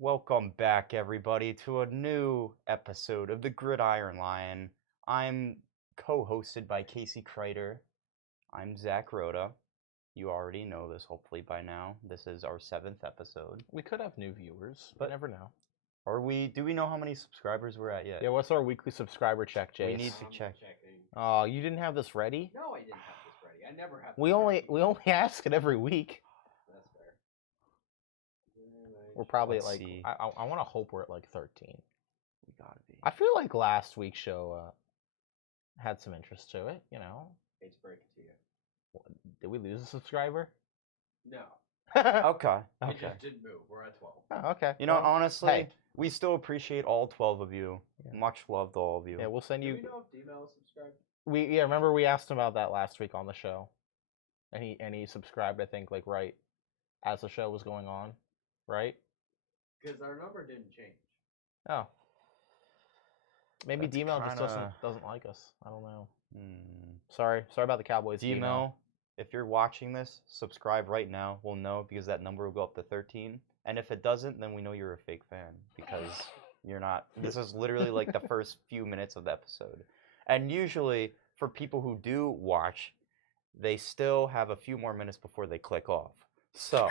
Welcome back, everybody, to a new episode of the Gridiron Lion. I'm co-hosted by Casey Kreiter. I'm Zach Rhoda. You already know this, hopefully, by now. This is our 7th episode. We could have new viewers, but never know. Do we know how many subscribers we're at yet? Yeah, what's our weekly subscriber check, Jace? We need to check. Oh, you didn't have this ready? No, I didn't have this ready. I never have. We only ask it every week. That's fair. We're probably Let's at like see. I want to hope we're at like 13. We gotta be. I feel like last week's show had some interest to it. You know, Hate to break it to you. did we lose a subscriber? No, Okay. it Okay. just didn't move. We're at 12. Oh, okay. You know, Well, honestly, hey. we still appreciate all 12 of you. Yeah. Much love to all of you. Yeah, we'll send Do you. we know if D-Mel is subscribed? Remember we asked him about that last week on the show, and he subscribed. I think like right as the show was going on, right? Because our number didn't change. Oh. Maybe That's D-Mel just kinda- doesn't like us. I don't know. Hmm. Sorry about the Cowboys. D-Mel, if you're watching this, subscribe right now. We'll know because that number will go up to 13. And if it doesn't, then we know you're a fake fan because you're not. This is literally like the first few minutes of the episode. And usually, for people who do watch, they still have a few more minutes before they click off. So,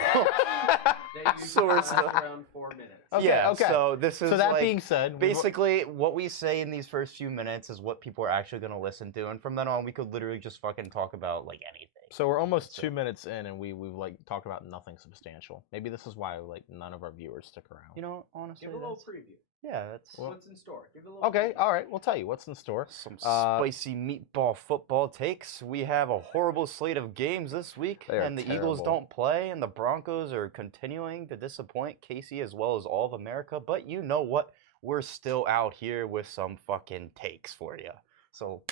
They usually Source last of- around 4 minutes. Okay, yeah, okay. so this is So that like, being said, basically, what we say in these first few minutes is what people are actually going to listen to. And from then on, we could literally just fucking talk about, like, anything. so we're almost So- 2 minutes in, and we've like talked about nothing substantial. Maybe this is why like none of our viewers stick around. You know, honestly, Give a little that's- preview. yeah, that's... Well- What's in store? Give a little. Okay, preview. all right, we'll tell you what's in store. Some Uh, spicy meatball football takes. We have a horrible slate of games this week, They are and the Eagles terrible. don't play, and the Broncos are continuing to disappoint Casey as well as all of America. But you know what? We're still out here with some fucking takes for you. So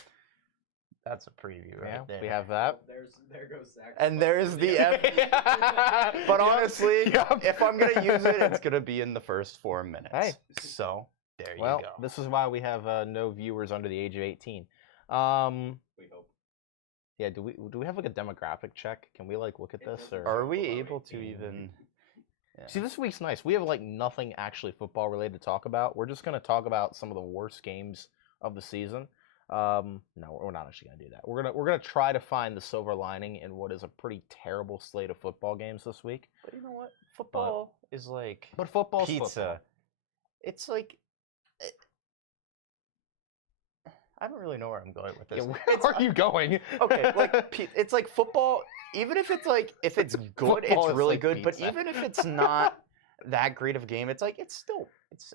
that's a preview right Yeah, there. we have Oh, that. there goes Zach. And there's the F. But Yep, honestly, yep. if I'm gonna use it, it's gonna be in the first 4 minutes. Hey. So there Well, you go. this is why we have no viewers under the age of 18. We hope. Yeah, do we have like a demographic check? Can we like look at It this doesn't or? Are we Below able to 18. even? Yeah. See, this week's nice. We have like nothing actually football related to talk about. We're just gonna talk about some of the worst games of the season. No, we're not actually gonna do that. We're gonna try to find the silver lining in what is a pretty terrible slate of football games this week. But you know what? Football is like But football's pizza. football. It's like I don't really know where I'm going with Yeah, this. where It's- are you going? Okay, like it's like football. Even if it's good, Football it's is really like good. But pizza. even if it's not that great of a game, it's still.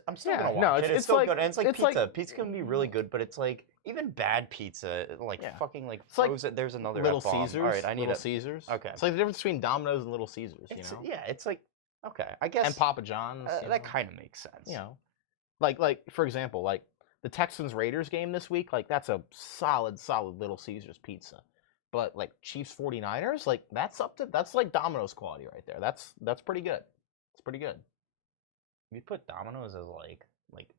I'm still Yeah, gonna watch no, it. it's It's still like- good. And it's like it's like- pizza. Pizza can be really good, but it's like even bad pizza, like Yeah. fucking like It's like frozen. There's another Little F-bomb. Caesars. All right, I need Little a. Caesars. Okay. It's like the difference between Domino's and Little Caesars, you It's, know. yeah, it's like okay. I guess And Papa John's. you that know? kind of makes sense. You know, like for example, like the Texans Raiders game this week, like that's a solid Little Caesars pizza. But like Chiefs 49ers, like that's like Domino's quality right there. That's pretty good. It's pretty good. You put Domino's as like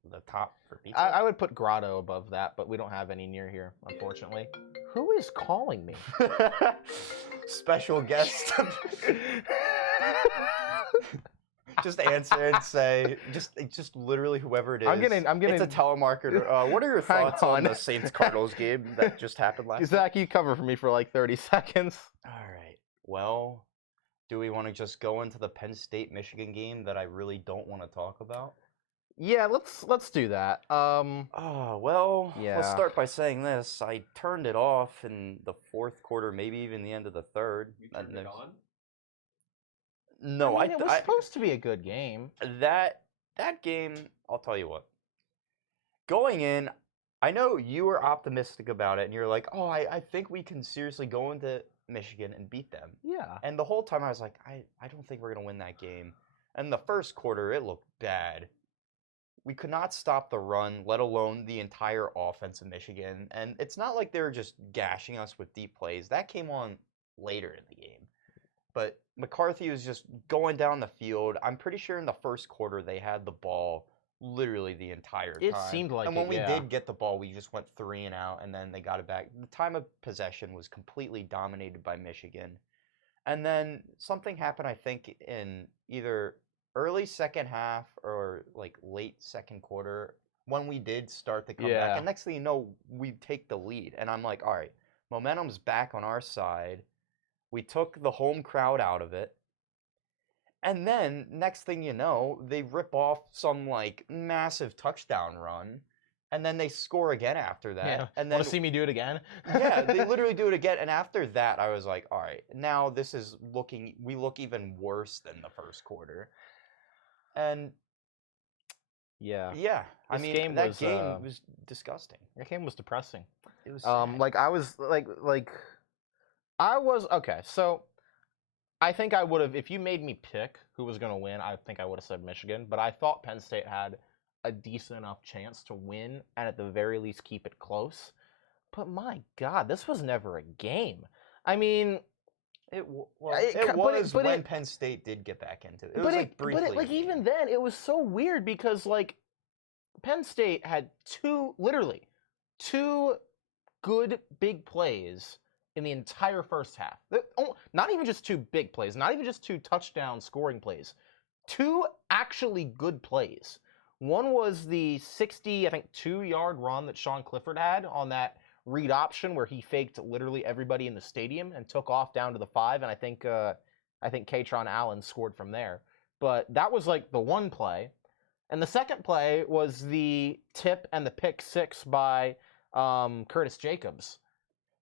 the top for pizza. I would put Grotto above that, but we don't have any near here, unfortunately. Who is calling me? Special guest. Just answer and say, just literally whoever it is. I'm getting. It's a telemarketer. What are your Hang thoughts on on. the Saints Cardinals game that just happened last? Zach, you cover for me for like 30 seconds. All right. Well, do we want to just go into the Penn State Michigan game that I really don't want to talk about? Yeah, let's do that. Oh, well, Yeah. let's start by saying this. I turned it off in the fourth quarter, maybe even the end of the third. You turned and it there's- on. No, I mean, it was supposed to be a good game. that game, I'll tell you what. Going in, I know you were optimistic about it, and you're like, oh, I think we can seriously go into Michigan and beat them. Yeah. And the whole time I was like, I don't think we're going to win that game. And the first quarter, it looked bad. We could not stop the run, let alone the entire offense of Michigan. And it's not like they were just gashing us with deep plays. That came on later in the game. But McCarthy was just going down the field. I'm pretty sure in the first quarter they had the ball literally the entire time. It seemed like and when it, we yeah. did get the ball, we just went 3 and out, and then they got it back. The time of possession was completely dominated by Michigan. And then something happened, I think, in either early second half or like late second quarter when we did start to come back. Yeah. And next thing you know, we take the lead. And I'm like, all right, momentum's back on our side. We took the home crowd out of it. And then next thing you know, they rip off some like massive touchdown run. And then they score again after that. Yeah. And Want then to see me do it again? yeah, they literally do it again. And after that, I was like, all right, now this is we look even worse than the first quarter. And Yeah. yeah, I This mean, game that was, game was disgusting. That game was depressing. It was sad. Like I was I was okay. So I think I would have, if you made me pick who was going to win, I think I would have said Michigan. But I thought Penn State had a decent enough chance to win and at the very least keep it close. But my God, this was never a game. I mean, it was but when it- Penn State did get back into it. It but was it, like briefly. but it, a like game. even then, it was so weird because like Penn State had literally two good big plays in the entire first half. Not even just two big plays, not even just two touchdown scoring plays. Two actually good plays. One was the 60, I think, 2-yard run that Sean Clifford had on that read option where he faked literally everybody in the stadium and took off down to the 5, and I think Katron Allen scored from there. But that was like the one play. And the second play was the tip and the pick 6 by Curtis Jacobs.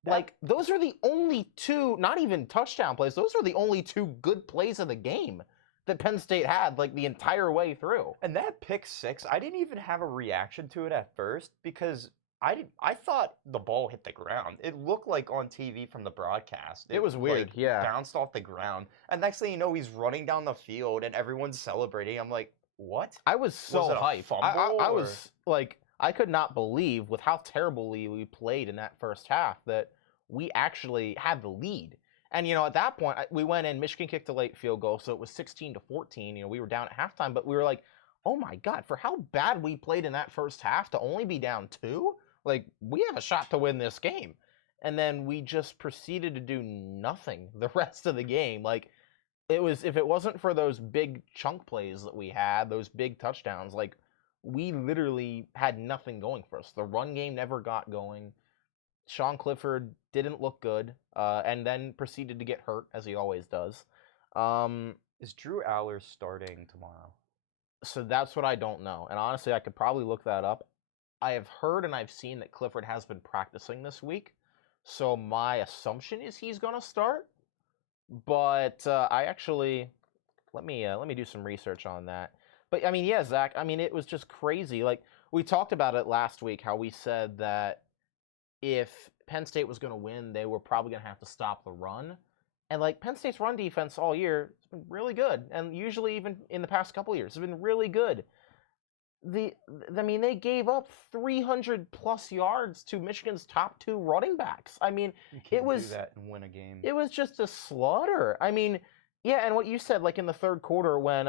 Like, those are the only two, not even touchdown plays, those are the only two good plays of the game that Penn State had, like, the entire way through. And that pick 6, I didn't even have a reaction to it at first because I thought the ball hit the ground. It looked like on TV from the broadcast. It was weird, like, yeah. Bounced off the ground. And next thing you know, he's running down the field and everyone's celebrating. I'm like, what? I was so Was it a hyped. fumble, I or- was like, I could not believe with how terribly we played in that first half that we actually had the lead. And you know, at that point, we went in. Michigan kicked a late field goal, so it was 16-14. You know, we were down at halftime, but we were like, oh my God, for how bad we played in that first half to only be down 2, like we have a shot to win this game. And then we just proceeded to do nothing the rest of the game. Like, it was, if it wasn't for those big chunk plays that we had, those big touchdowns, like we literally had nothing going for us. The run game never got going. Sean Clifford didn't look good, and then proceeded to get hurt as he always does. Is Drew Aller starting tomorrow? So that's what I don't know. And honestly, I could probably look that up. I have heard and I've seen that Clifford has been practicing this week. So my assumption is he's going to start. But I actually let me do some research on that. But I mean, yeah, Zach. I mean, it was just crazy. Like we talked about it last week, how we said that if Penn State was going to win, they were probably going to have to stop the run. And like Penn State's run defense all year has been really good, and usually even in the past couple of years, has been really good. I mean, they gave up 300 plus yards to Michigan's top 2 running backs. I mean, You can't was- do that and win a game. it was just a slaughter. I mean, yeah, and what you said, like in the third quarter when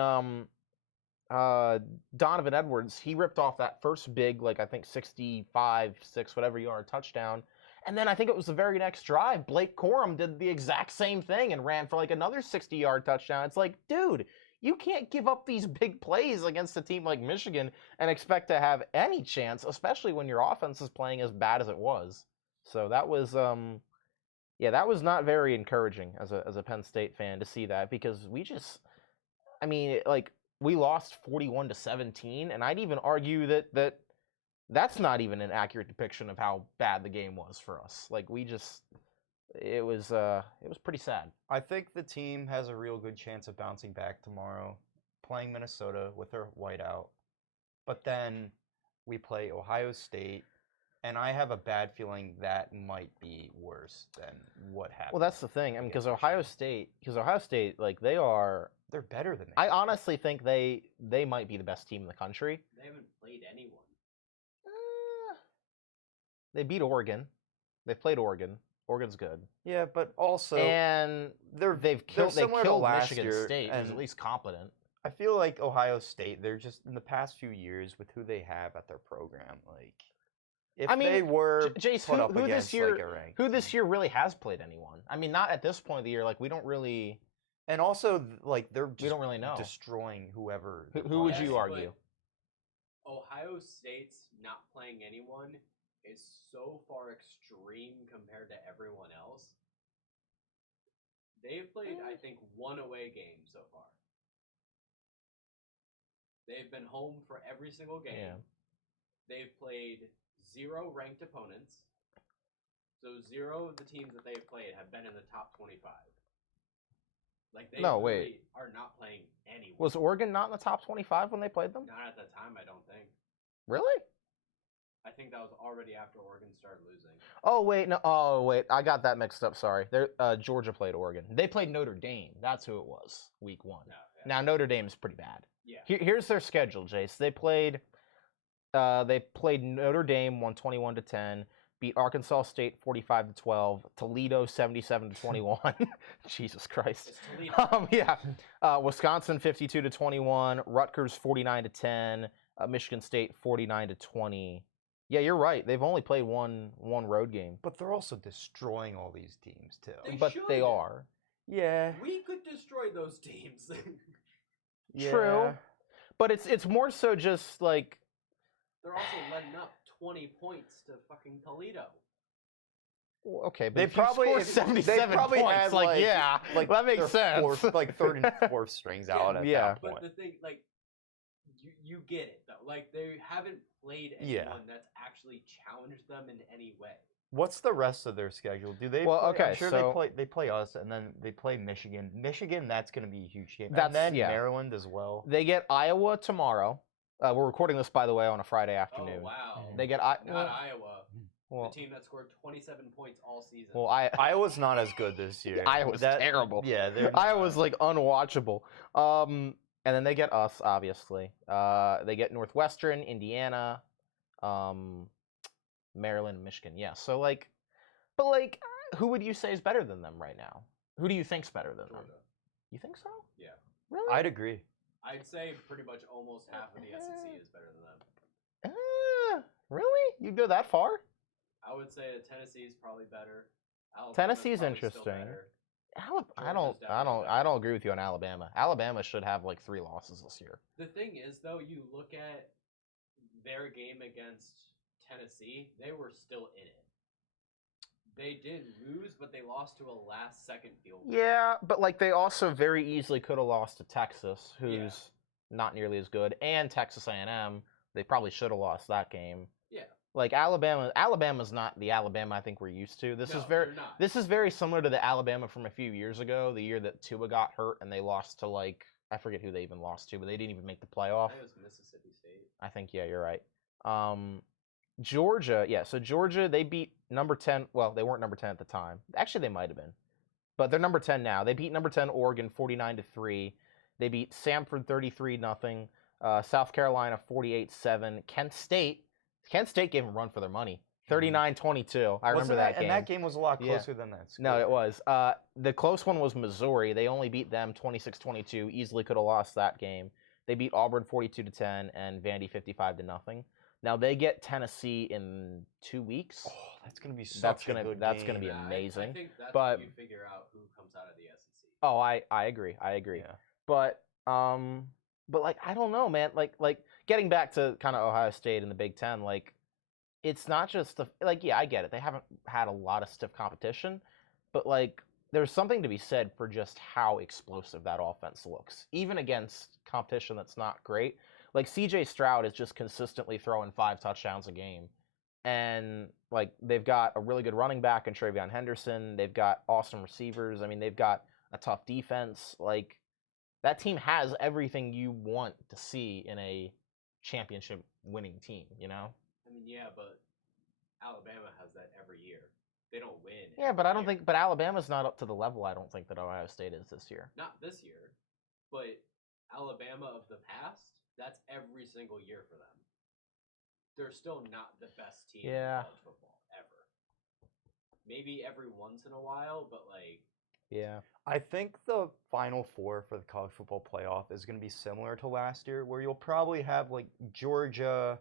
Donovan Edwards, he ripped off that first big, like I think 65, 6, whatever yard touchdown. And then I think it was the very next drive, Blake Corum did the exact same thing and ran for like another 60-yard touchdown. It's like, dude, you can't give up these big plays against a team like Michigan and expect to have any chance, especially when your offense is playing as bad as it was. So that was that was not very encouraging as a Penn State fan to see that, because we just, I mean, like we lost 41-17, and I'd even argue that that's not even an accurate depiction of how bad the game was for us. Like it was pretty sad. I think the team has a real good chance of bouncing back tomorrow, playing Minnesota with their whiteout. But then we play Ohio State, and I have a bad feeling that might be worse than what happened. Well, that's the thing. I mean, because Ohio State, like they're better than I honestly think they might be the best team in the country. They haven't played anyone. They beat Oregon. They've played Oregon. Oregon's good. Yeah, but also And they've killed similar to last Michigan year, State, who's and at least competent. I feel like Ohio State, they're just in the past few years with who they have at their program, like if I mean, they were Jace, put up who against this year like a ranked who this team. year really has played anyone? I mean, not at this point of the year. Like we don't really. And also, they're We just don't really know. destroying whoever. Who they're would playing. you Yes, argue? but Ohio State's not playing anyone is so far extreme compared to everyone else. They've played, I think, one away game so far. They've been home for every single game. Yeah. They've played 0 ranked opponents. So 0 of the teams that they've played have been in the top 25. Like they No, really wait. are not playing anyone. Was Oregon not in the top 25 when they played them? Not at the time, I don't think. Really? I think that was already after Oregon started losing. Oh wait, no. Oh wait, I got that mixed up. Sorry. Georgia played Oregon. They played Notre Dame. That's who it was. Week 1. No, yeah. Now Notre Dame's pretty bad. Yeah. Here's their schedule, Jace. They played Notre Dame 121-10, beat Arkansas State 45-12, Toledo 77-21. Jesus Christ. It's Toledo. Yeah. Wisconsin 52-21, Rutgers 49-10, Michigan State 49-20. Yeah, you're right. They've only played one road game. But they're also destroying all these teams too. But they should. are. Yeah. We could destroy those teams. True. But it's more so just like They're also letting up 20 points to fucking Toledo. well, okay, but They if you probably- score if- they 77 probably points, had, like yeah, like that makes their sense. third and fourth strings out at Yeah. that point. But the thing, like, you get it though. Like they haven't played Yeah. anyone that's actually challenged them in any way. What's the rest of their schedule? Do they? Well, play, okay, I'm sure so- they play us, and then they play Michigan. Michigan, that's going to be a huge game. That's- and then yeah. Maryland as well. They get Iowa tomorrow. We're recording this, by the way, on a Friday afternoon. Oh wow! They get Not Iowa, well, the team that scored 27 points all season. well, Iowa's not as good this year. Iowa's terrible. Yeah, they're Iowa's not. like unwatchable. And then they get us, obviously. They get Northwestern, Indiana, Maryland, Michigan. Yeah. So like, but like, who would you say is better than them right now? Who do you think's better than them? Georgia. You think so? Yeah. Really? I'd agree. I'd say pretty much almost half of the SEC is better than them. Really? You go that far? I would say that Tennessee's probably better. Alabama's Tennessee's probably still interesting. better. I Georgia's definitely I don't agree with you on Alabama. Alabama should have like 3 losses this year. The thing is, though, you look at their game against Tennessee, they were still in it. They did lose, but they lost to a last-second field goal. Yeah, but like they also very easily could have lost to Texas, who's not nearly as good, and Texas A&M. They probably should have lost that game. Yeah. Like Alabama's not the Alabama I think we're used to. This No, is very they're not. this is very similar to the Alabama from a few years ago, the year that Tua got hurt and they lost to like I forget who they even lost to, but they didn't even make the I playoff. think it was Mississippi State. I think yeah, you're right. Georgia, yeah, so Georgia they beat number 10. Well, they weren't number 10 at the time. Actually, they might have been. But they're number 10 now. They beat number 10 Oregon 49-3. They beat Samford 33-0. South Carolina 48-7. Kent State gave them a run for their money. 39-22. I remember Wasn't that game. And that game was a lot Yeah. closer than that. No, score. it was. The close one was Missouri. They only beat them 26-22. Easily could have lost that game. They beat Auburn 42-10 and Vandy 55-0. Now they get Tennessee in 2 weeks. Oh, that's gonna be such That's a gonna- good that's gonna game. be Yeah, I amazing. think that's but- when you figure out who comes out of the SEC. Oh, I agree. I agree. Yeah. But like I don't know, man. Like getting back to kind of Ohio State and the Big Ten, like it's not just the like yeah, I get it. They haven't had a lot of stiff competition, but like there's something to be said for just how explosive that offense looks, even against competition that's not great. Like CJ Stroud is just consistently throwing 5 touchdowns a game. And like they've got a really good running back in Travion Henderson. They've got awesome receivers. I mean, they've got a tough defense. Like that team has everything you want to see in a championship winning team, you know? I mean, yeah, but Alabama has that every year. They don't win. Yeah, but I don't every year. think but Alabama's not up to the level I don't think that Ohio State is this year. Not this year, but Alabama of the past, that's every single year for them. They're still not the best team Yeah. in college football ever. Maybe every once in a while, but like Yeah. I think the Final Four for the college football playoff is going to be similar to last year, where you'll probably have like Georgia,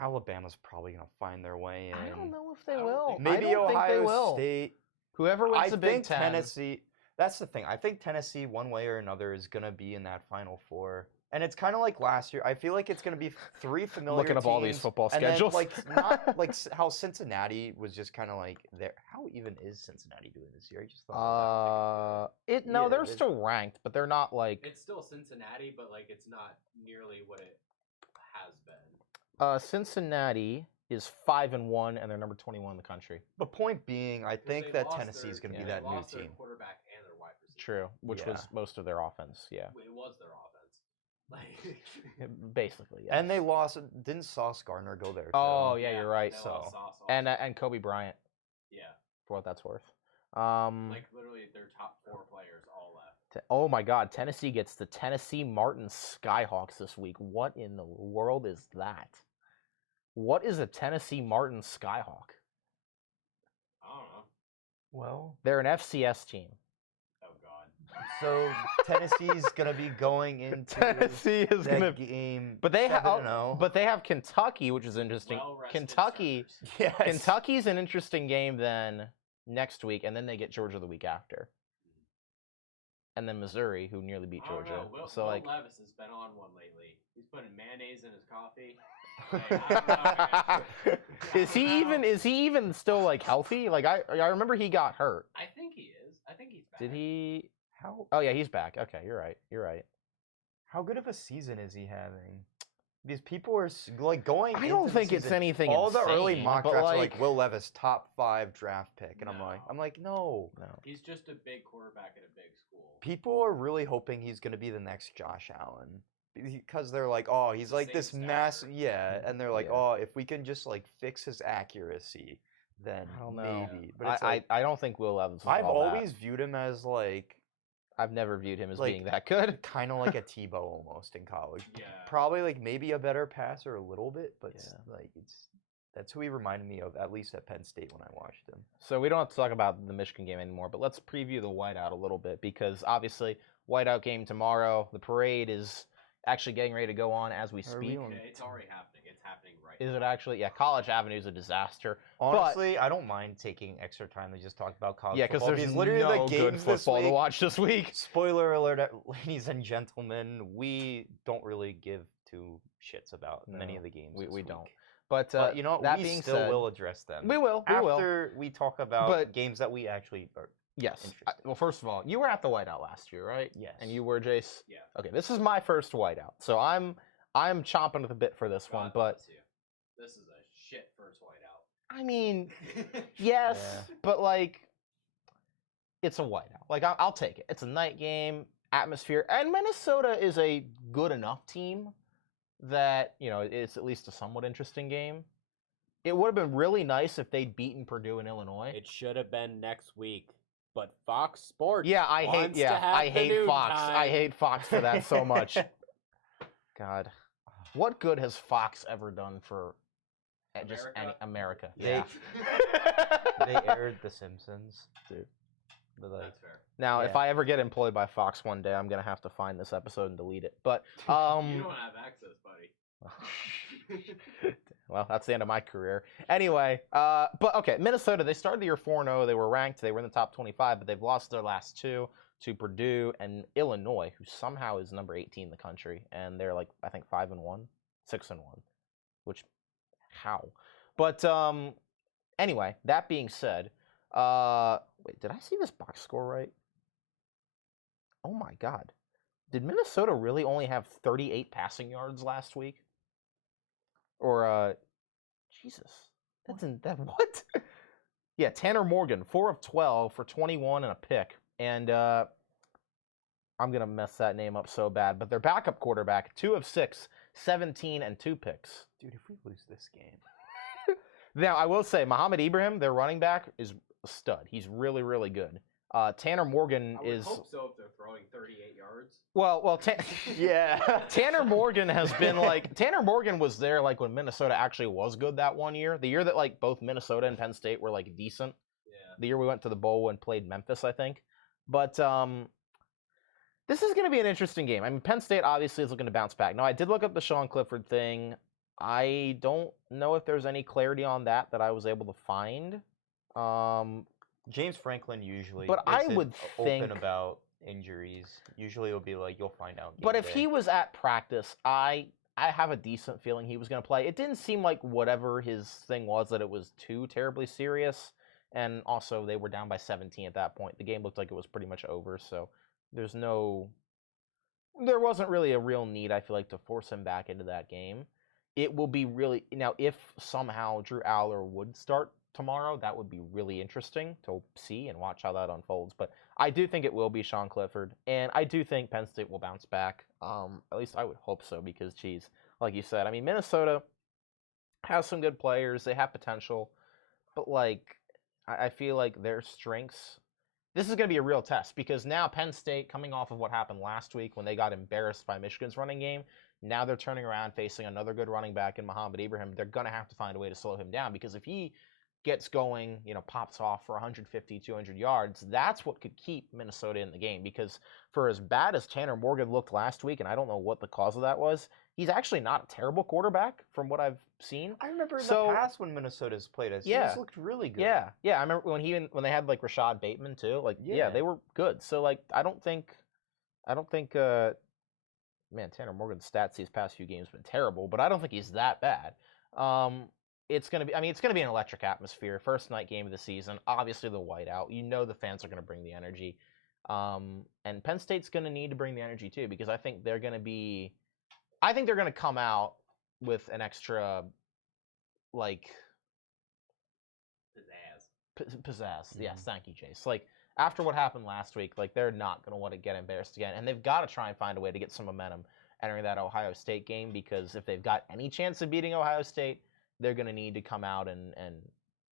Alabama's probably going to find their way in. I don't know if they I don't will. think- Maybe I don't Ohio think they will. State. Whoever wins I the Big think Ten. Tennessee. That's the thing. I think Tennessee, one way or another, is gonna be in that Final Four, and it's kind of like last year. I feel like it's gonna be three familiar Looking up all these teams, football and schedules. then not like how Cincinnati was just kind of like there. How even is Cincinnati doing this year? I just thought. No, they're Yeah, still ranked, but they're not like. It's still Cincinnati, but like it's not nearly what it has been. Cincinnati is 5-1, and they're number 21 in the country. The point being, I think they that lost Tennessee is going to their- be they that new lost their team. quarterback and their wide receiver. True, which was Yeah. most of their offense. Yeah, It was their offense. Like basically. Yes. And they lost. Didn't Sauce Gardner go there? Oh too? yeah, you're right. they So- lost Sauce And also. and Kobe Bryant, yeah, for what that's worth. like literally their top 4 players all left. Oh my God, Tennessee gets the Tennessee Martin Skyhawks this week. What in the world is that? What is a Tennessee Martin Skyhawk? I don't know. Well, They're an FCS team. Oh God. so Tennessee's going to be going into Tennessee is that gonna. game. But they have. 7-0. But they have Kentucky, which is interesting. Well-rested Kentucky. starters. yes. Kentucky's an interesting game then next week, and then they get Georgia the week after. And then Missouri, who nearly beat I don't Georgia. know. So Will like, Levis has been on one lately. He's putting mayonnaise in his coffee. I don't know, is he even still like healthy? Like I remember he got hurt. I think he is. I think he's back. Did he? How Oh yeah, he's back. Okay, you're right. You're right. how good of a season is he having? These people are like going. I don't into the think it's season, anything. All the early insane, mock but, drafts like, are like Will Levis, top 5 draft pick, and No. I'm like, no. No. He's just a big quarterback at a big school. People are really hoping he's going to be the next Josh Allen because they're like, oh, he's The like same this stature. massive, yeah, and they're like, Yeah. oh, if we can just like fix his accuracy, then I don't know. maybe. But it's I don't think Will Levis. Is I've all that. always viewed him as like I've never viewed him as like, being that good. kind of like a Tebow almost in college. Yeah. Probably like maybe a better passer a little bit, but Yeah. like that's who he reminded me of at least at Penn State when I watched him. So we don't have to talk about the Michigan game anymore, but let's preview the whiteout a little bit because obviously whiteout game tomorrow. The parade is actually getting ready to go on as we Are we speak. on- Yeah, it's already happening. It's happening right Is now. it actually? Yeah, College Avenue is a disaster. Honestly, I don't mind taking extra time to just talk about college Yeah, because football. there's literally no the good games this football to week. watch this week. Spoiler alert, ladies and gentlemen, we don't really give two shits about many No, of the games. we this don't. week. But, But you know what? that we being still said, will address them. we will. after we talk about But- games that we actually are. Yes. Interesting. Well, first of all, you were at the whiteout last year, right? Yes. And you were, Jace. Yeah. Okay, this is my first whiteout, so I'm chomping at the bit for this one. God But bless you. This is a shit first whiteout. I mean, yes, Yeah. but like, it's a whiteout. Like, I'll take it. It's a night game, atmosphere, and Minnesota is a good enough team that it's at least a somewhat interesting game. It would have been really nice if they'd beaten Purdue and Illinois. It should have been next week, but Fox Sports. Yeah, I hate. wants to Yeah, have I the hate noon Fox. I time. hate Fox for that so much. God, what good has Fox ever done for just America? America? They- Yeah. They aired The Simpsons, Dude. But like, That's fair. Now, if Yeah. I ever get employed by Fox one day, I'm gonna have to find this episode and delete it. But You don't have access, buddy. well, that's the end of my career. Anyway, but okay, Minnesota. They started the year 4-0. They were ranked. They were in the top 25, but they've lost their last two to Purdue and Illinois, who somehow is number 18 in the country, and they're like I think 5-1, 6-1, which how? But anyway, that being said, wait, did I see this box score right? Oh my God, did Minnesota really only have 38 passing yards last week? Or Jesus, that's in that what? Yeah, Tanner Morgan, 4 of 12 for 21 and a pick, and I'm gonna mess that name up so bad. But their backup quarterback, 2 of 6, 17 and 2 picks. dude, if we lose this game, Now, I will say, Muhammad Ibrahim, their running back, is a stud. He's really, really good. Tanner Morgan I would is hope so if they're throwing 38 yards. well. yeah. Tanner Morgan has been like Tanner Morgan was there like when Minnesota actually was good that one year. The year that like both Minnesota and Penn State were like decent. Yeah. The year we went to the bowl and played Memphis, I think. But this is going to be an interesting game. I mean, Penn State obviously is looking to bounce back. Now, I did look up the Sean Clifford thing. I don't know if there's any clarity on that I was able to find. James Franklin usually But I isn't would open think- about injuries. Usually it'll be like you'll find out. But game if day. he was at practice, I have a decent feeling he was going to play. It didn't seem like whatever his thing was that it was too terribly serious. And also, they were down by 17 at that point. The game looked like it was pretty much over. So there wasn't really a real need, I feel like, to force him back into that game. It will be really now if somehow Drew Aller would start tomorrow, that would be really interesting to see and watch how that unfolds. But I do think it will be Sean Clifford, and I do think Penn State will bounce back. At least I would hope so because, geez, like you said, I mean, Minnesota has some good players. They have potential, but like I feel like their strengths. This is going to be a real test because now Penn State, coming off of what happened last week when they got embarrassed by Michigan's running game, now they're turning around facing another good running back in Muhammad Ibrahim. They're going to have to find a way to slow him down because if he gets going, pops off for 150, 200 yards, that's what could keep Minnesota in the game. Because for as bad as Tanner Morgan looked last week, and I don't know what the cause of that was, he's actually not a terrible quarterback from what I've seen. I remember in So- the past when Minnesota's played us, Yeah. he's looked really good. Yeah, I remember when they had like Rashad Bateman too. Like, Yeah. they were good. So like, I don't think, man, Tanner Morgan's stats these past few games have been terrible, but I don't think he's that bad. It's gonna be an electric atmosphere. First night game of the season. Obviously the whiteout. The fans are gonna bring the energy. And Penn State's gonna need to bring the energy too because I think they're gonna come out with an extra like pizzazz. Yes, thank you, Chase. Like after what happened last week, like they're not going to want to get embarrassed again, and they've got to try and find a way to get some momentum entering that Ohio State game because if they've got any chance of beating Ohio State, they're going to need to come out and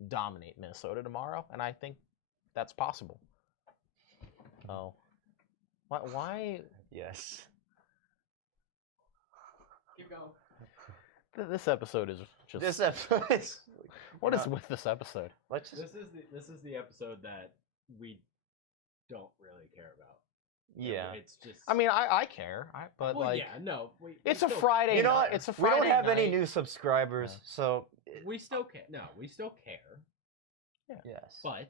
dominate Minnesota tomorrow, and I think that's possible. Oh, why? Yes. Keep going. This episode is just. This episode is. What is with this episode? Let's just. This is the episode that we don't really care about. Yeah. It's just. I mean, I care, but well, like, yeah, no. it's a Friday. You know night. what? It's a We Friday. don't have any night. new subscribers, Yeah. so We still care. No, we still care, yes. but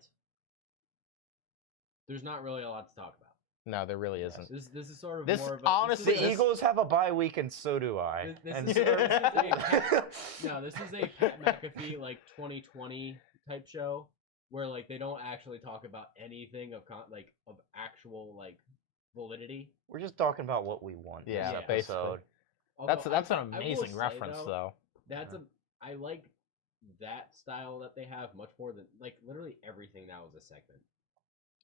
there's not really a lot to talk about. No, there really isn't. This is sort of This- more of a, honestly, The Eagles have a bye week, and so do I. This And is- so- this is a Pat McAfee like 2020 type show where like they don't actually talk about anything of of actual like validity. We're just talking about what we want. Yeah, this basically. episode. That's Although an I will amazing say, reference, though. That's I like that style that they have much more than like literally everything now is a segment.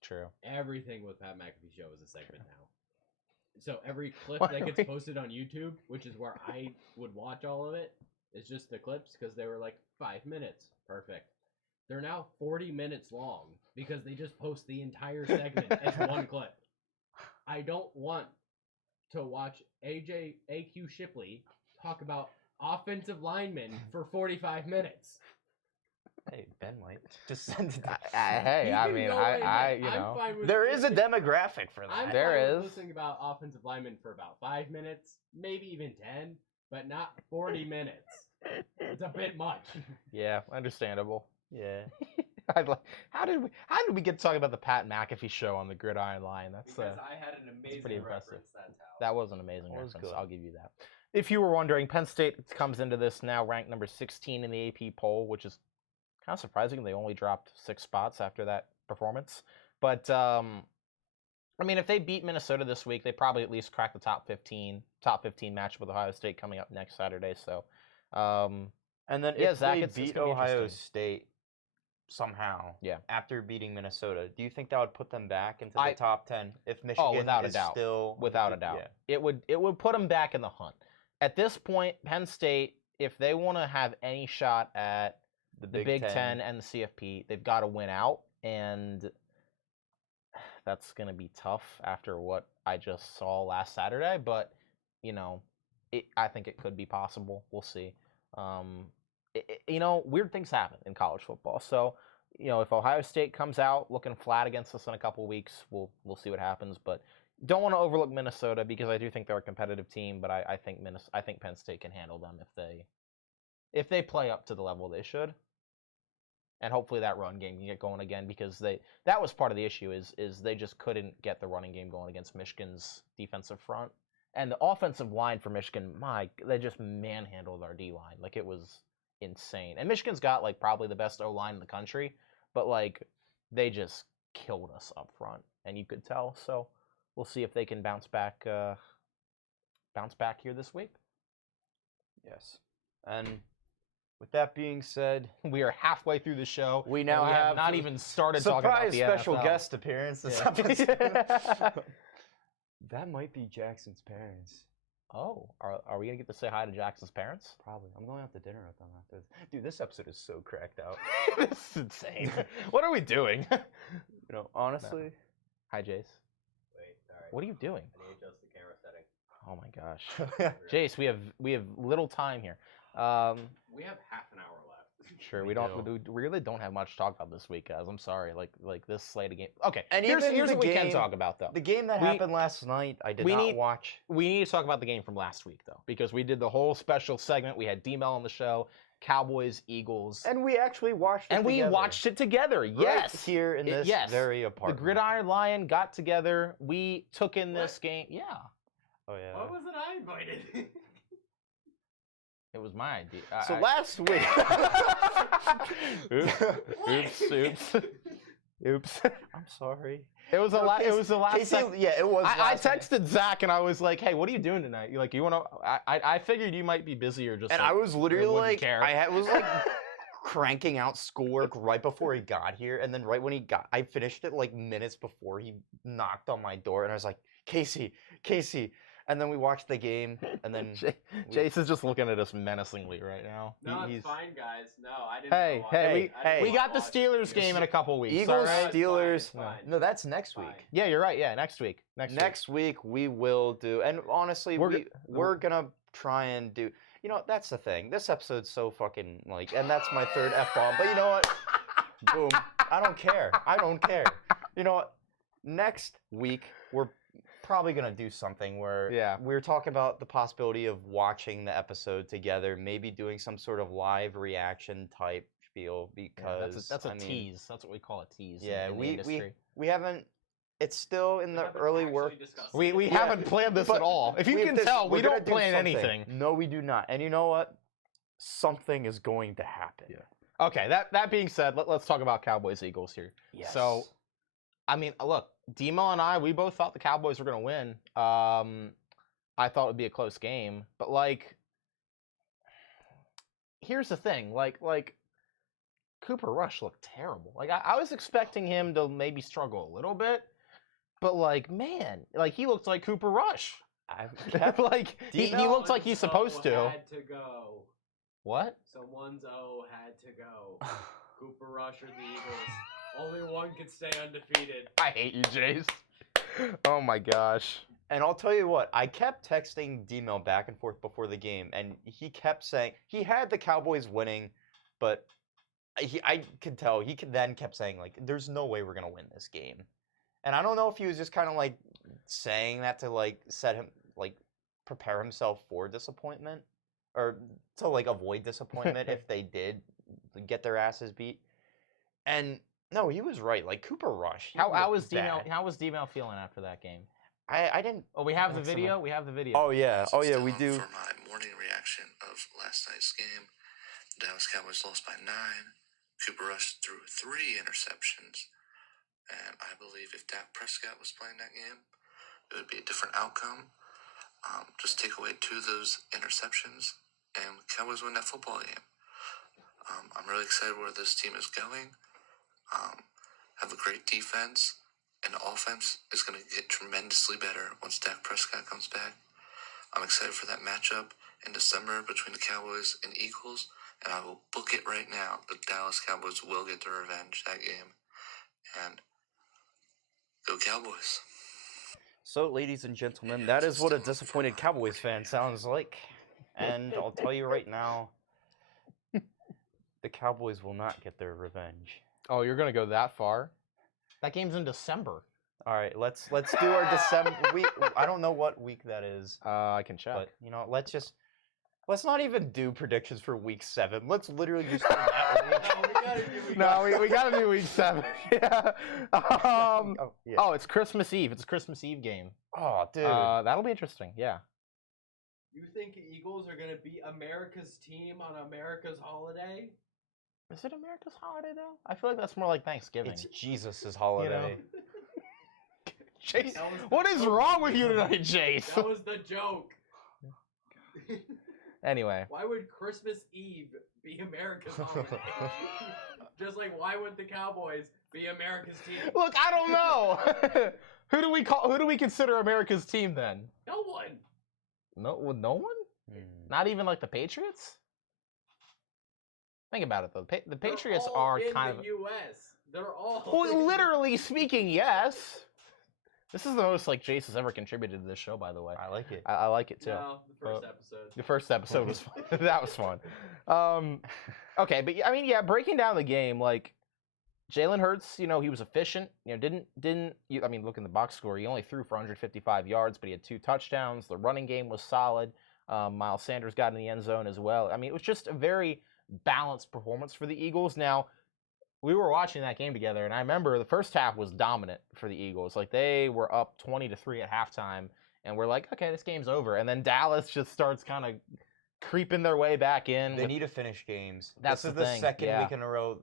True. Everything with Pat McAfee show is a segment now. So every clip Why that are gets we- posted on YouTube, which is where I would watch all of it, is just the clips because they were like 5 minutes. Perfect. They're now 40 minutes long because they just post the entire segment as one clip. I don't want to watch AQ Shipley talk about offensive linemen for 45 minutes. Hey, Ben might just send it. Hey, You I can mean, go ahead. I. I'm fine with There is a listening- demographic for I'm that. There fine with is. listening about offensive linemen for about 5 minutes, maybe even 10, but not 40 minutes. It's a bit much. Yeah, understandable. Yeah. I'd like. How did we get to talk about the Pat McAfee show on the Gridiron Line? That's I had an amazing pretty impressive. reference. That's how. That was an amazing That was reference. good. I'll give you that. If you were wondering, Penn State comes into this now ranked number 16 in the AP poll, which is kind of surprising. They only dropped 6 spots after that performance. But I mean, if they beat Minnesota this week, they probably at least crack the top 15 matchup with Ohio State coming up next Saturday. So, And then Yeah, if Zach, they it's beat gonna be Ohio interesting. State somehow, Yeah. after beating Minnesota, do you think that would put them back into the I- top 10? If Michigan without a is doubt. still without a doubt, Yeah. it would put them back in the hunt. At this point, Penn State, if they want to have any shot at The the Big Ten and the CFP, they've got to win out, and that's going to be tough after what I just saw last Saturday. But I think it could be possible. We'll see. Weird things happen in college football. So, if Ohio State comes out looking flat against us in a couple weeks, we'll see what happens. But don't want to overlook Minnesota because I do think they're a competitive team. But I think Penn State can handle them if they play up to the level they should. and hopefully that run game can get going again because that was part of the issue is they just couldn't get the running game going against Michigan's defensive front. And the offensive line for Michigan, they just manhandled our D line. Like, it was insane. And Michigan's got like probably the best O line in the country, but like they just killed us up front, and you could tell. So we'll see if they can bounce back here this week. Yes. And with that being said, We are halfway through the show. we now and we have not even started talking about surprise the special NFL. guest appearance this Yeah. episode. That might be Jackson's parents. Oh, are we gonna get to say hi to Jackson's parents? Probably. I'm going out to dinner with them after this. Dude, this episode is so cracked out. This is insane. What are we doing? You know, honestly. Hi, Jace. Wait, sorry. What are you doing? I need to adjust the camera setting. Oh my gosh, Jace, we have little time here. We have half an hour left. Sure, We we really don't have much to talk about this week, guys. I'm sorry. Like this slate of game. Okay, And here's even the what we can game- talk about though. The game that We- happened last night, I did we not need- watch. We need to talk about the game from last week though, because we did the whole special segment. We had D-Mel on the show, Cowboys, Eagles, And we actually watched it and we together. watched it together. Right Yes, here in this yes. very the apartment. Gridiron Lion got together. We took in this What? game. Yeah, Oh, yeah. Why wasn't I invited? it was my idea. So last week. Oops. Oops. I'm sorry. It was a lot. It was the last. Casey, sec- yeah, it was. I last night. texted Zach and I was like, "Hey, what are you doing tonight? You like, you want to?" I figured you might be busy or just. And like, I was literally wouldn't like, care. was like cranking out schoolwork right before he got here, and then right when he got, I finished it like minutes before he knocked on my door, and I was like, Casey, and then we watched the game, and then Jace is just looking at us menacingly right now. No, He's- it's fine, guys. No, I didn't. Hey, watch hey, it. I didn't we got watch the it. Steelers game in a couple weeks. Eagles, all No, right? it's fine, Steelers. it's fine. No, that's next Fine. week. Yeah, you're right. Yeah, next week. Next week we will do, and honestly, we're gonna try and do. You know, that's the thing. This episode's so fucking like, and that's my third F bomb. But you know what? Boom. I don't care. You know what? Next week we're probably gonna do something where we're talking about the possibility of watching the episode together, maybe doing some sort of live reaction type spiel because that's a I mean, tease. That's what we call a tease. Yeah, in the we industry. haven't. It's still in We the haven't early actually work. discussed We it. Yeah, haven't planned this but at all. If you we- can this- tell, we we're gonna don't do plan something. anything. No, we do not. And you know what? Something is going to happen. Yeah. Okay, that being said, let's talk about Cowboys Eagles here. Yes. So, I mean, look, Demo and I, we both thought the Cowboys were going to win. I thought it would be a close game, but like, here's the thing, like Cooper Rush looked terrible. Like I was expecting him to maybe struggle a little bit, but like, man, like he looked like Cooper Rush. Like he looked like he's supposed to. Had to go. What? Someone's had to go. Cooper Rush or the Eagles. Only one can stay undefeated. I hate you, Jace. Oh my gosh. And I'll tell you what, I kept texting D-Mail back and forth before the game, and he kept saying he had the Cowboys winning, but I could tell he then kept saying like, "There's no way we're gonna win this game," and I don't know if he was just kind of like saying that to like set him like prepare himself for disappointment or to like avoid disappointment if they did get their asses beat. And no, he was right. Like Cooper Rush. How was D-Mail feeling after that game? I didn't. Oh, we have the Excellent. video. We have the video. Oh yeah. Oh yeah. Still We on do. For my morning reaction of last night's game, the Dallas Cowboys lost by 9. Cooper Rush threw 3 interceptions, and I believe if Dak Prescott was playing that game, it would be a different outcome. Just take away 2 of those interceptions, and Cowboys win that football game. I'm really excited where this team is going. Have a great defense. And the offense is going to get tremendously better once Dak Prescott comes back. I'm excited for that matchup in December between the Cowboys and Eagles, and I will book it right now. The Dallas Cowboys will get their revenge that game. And go Cowboys. So, ladies and gentlemen, that is what a disappointed Cowboys fan sounds like. And I'll tell you right now, the Cowboys will not get their revenge. Oh, you're gonna go that far? That game's in December. All right, let's do our December week. I don't know what week that is, I can check. but you know, let's just. Let's not even do predictions for week 7. Let's literally just do that week. No, we gotta do week No, we got to do week 7. Yeah. Oh, yeah. Oh, it's Christmas Eve. It's a Christmas Eve game. Oh, dude. That'll be interesting. Yeah. You think Eagles are gonna beat America's team on America's holiday? Is it America's holiday though? I feel like that's more like Thanksgiving. It's Jesus' holiday. Chase, That was the what is joke. wrong with you tonight, Chase? That was the joke. Anyway, Why would Christmas Eve be America's holiday? Just like why would the Cowboys be America's team? look, I don't know. Who do we consider America's team then? No one. No one? Not even like the Patriots? Think about it though. The They're Patriots all are in kind the of. U.S. They're all. Well, literally speaking, yes. This is the most like Jace has ever contributed to this show, by the way. I like it. I like it too. No, the first episode. The first episode was fun. That was fun. Okay, but I mean, yeah, breaking down the game, like Jalen Hurts, he was efficient. I mean, look in the box score. He only threw for 155 yards, but he had 2 touchdowns. The running game was solid. Miles Sanders got in the end zone as well. I mean, it was just a very balanced performance for the Eagles. Now, we were watching that game together, and I remember the first half was dominant for the Eagles. Like, they were up 20-3 at halftime, and we're like, okay, this game's over. And then Dallas just starts kind of creeping their way back in. They need to finish games. That's this is the the thing, second yeah. week in a row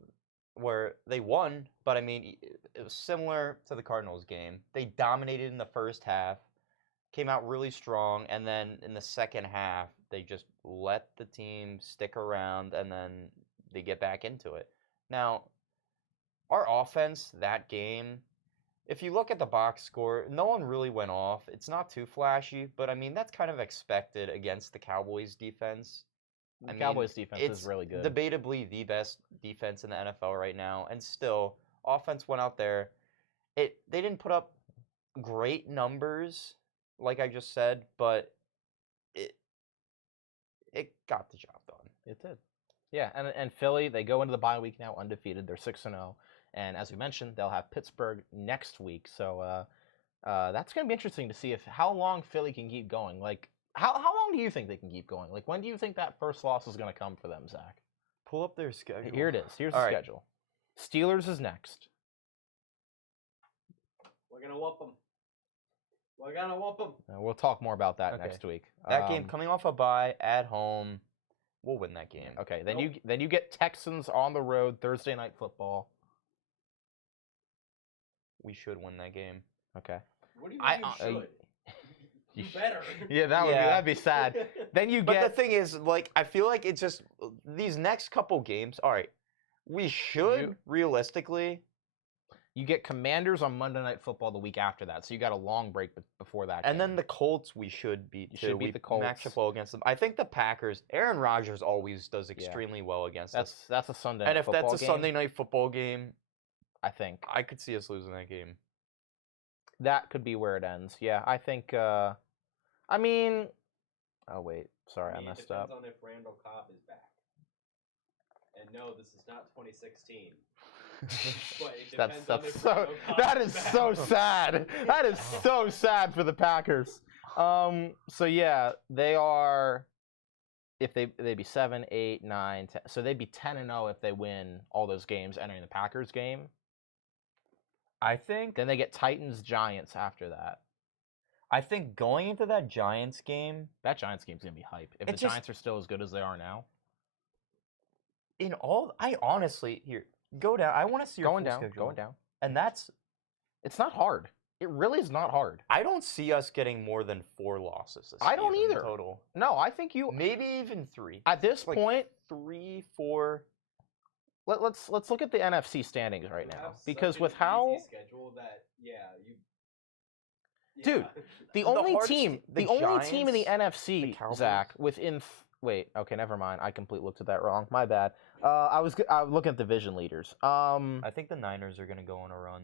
where they won, but I mean, it was similar to the Cardinals game. They dominated in the first half, came out really strong, and then in the second half, they just let the team stick around, and then they get back into it. Now, our offense that game, if you look at the box score, no one really went off. It's not too flashy, but I mean, that's kind of expected against the Cowboys defense. The Cowboys defense is really good. Debatably the best defense in the NFL right now, and still, offense went out there. They didn't put up great numbers, like I just said, but it got the job done. It did. Yeah, and Philly, they go into the bye week now undefeated. They're 6-0, and as we mentioned, they'll have Pittsburgh next week. So that's going to be interesting to see how long Philly can keep going. Like, how long do you think they can keep going? Like, when do you think that first loss is going to come for them, Zach? Pull up their schedule. Here it is. Here's All the right. schedule. Steelers is next. We're gonna whoop them. We're gonna whoop them. We'll talk more about that Okay. next week. That game coming off a bye at home, we'll win that game. Okay, then you get Texans on the road Thursday night football. We should win that game. Okay. What do you mean you should? You better. Yeah, that'd be sad. Then you But get the thing is, like, I feel like it's just these next couple games. All right, we should realistically. You get Commanders on Monday Night Football the week after that, so you got a long break before that. And game. then the Colts we should beat You too. should beat We the Colts. match up well against them. I think the Packers. Aaron Rodgers always does extremely well against us. that's a Sunday. And night if that's football a game, Sunday night football game, I think I could see us losing that game. that could be where it ends. Yeah, I think. I mean, oh wait, sorry, I messed It up. depends on if Randall Cobb is back. And no, this is not 2016. But it depends on if Randall Cobb That is back. so sad. That is so sad for the Packers. So yeah, they are. If they'd be 7, 8, 9, 10. So they'd be 10-0 if they win all those games entering the Packers game. I think Then they get Titans, Giants after that. going into that Giants game, That Giants game's gonna be hype. If It the just- Giants are still as good as they are now. I honestly go down. I want to see your Going full down, schedule. going down. And that's It's not hard. It really is not hard. I don't see us getting more than 4 losses this I don't season either. total. No, I think you Maybe even 3. at this Like, point. 3, 4. Let's look at the NFC standings right You now have because such with an how easy schedule that Dude, the The only hardest- team, the only team in the Giants, NFC, the Cowboys. Zach, wait, okay, never mind. I completely looked at that wrong. My bad. I was looking at division leaders. I think the Niners are going to go on a run.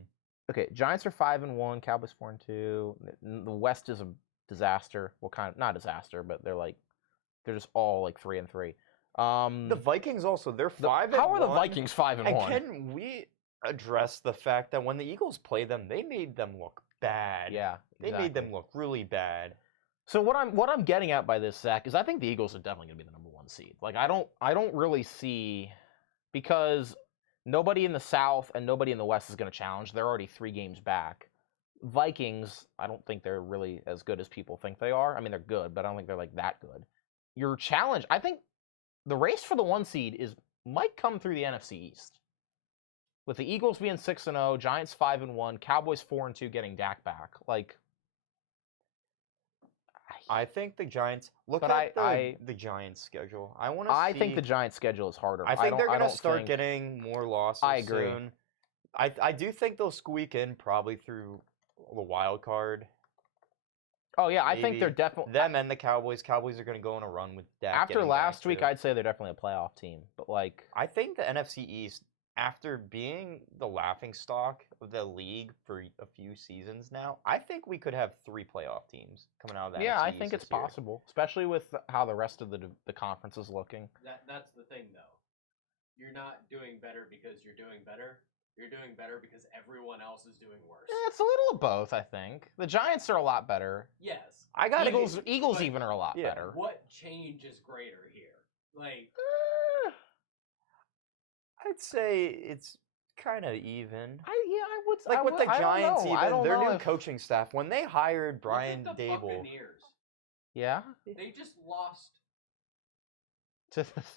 Okay, Giants are 5-1, Cowboys 4-2. The West is a disaster. Well, kind of not disaster, but they're just all like 3-3. The Vikings also, they're 5-1. How are the Vikings 5-1? And can we address the fact that when the Eagles played them, they made them look bad. Yeah, They made them exactly. look really bad. So what I'm getting at by this, Zach, is I think the Eagles are definitely going to be the number 1 seed. Like I don't really see, because nobody in the South and nobody in the West is going to challenge. They're already 3 games back. Vikings, I don't think they're really as good as people think they are. I mean, they're good, but I don't think they're like that good. Your challenge, I think, the race for the 1 seed might come through the NFC East. With the Eagles being 6-0, Giants 5-1, Cowboys 4-2, getting Dak back. Like, I think the Giants. Look But at I- the Giants' schedule. I want to. I think the Giants' schedule is harder. I think they're going gonna to start getting more losses. I agree. Soon. I do think they'll squeak in probably through the wild card. Oh yeah, I think they're Maybe. definitely Them and the Cowboys. Cowboys are gonna go on a run with Dak. after getting back last week. too. I'd say they're definitely a playoff team. But like, I think the NFC East, after being the laughingstock of the league for a few seasons now, I think we could have 3 playoff teams coming out of that. yeah, NFC I East think it's this year. possible, especially with how the rest of the conference is looking. That's the thing, though. You're not doing better because you're doing better. You're doing better because everyone else is doing worse. It's a little of both, I think. The Giants are a lot better. Yes. I got Eagles but- even are a lot yeah. better. What change is greater here? Like, I'd say it's kind of even. I would Like with the Giants, even their new coach. coaching staff, when they hired Brian look at the Dable, Buccaneers. Yeah. They just lost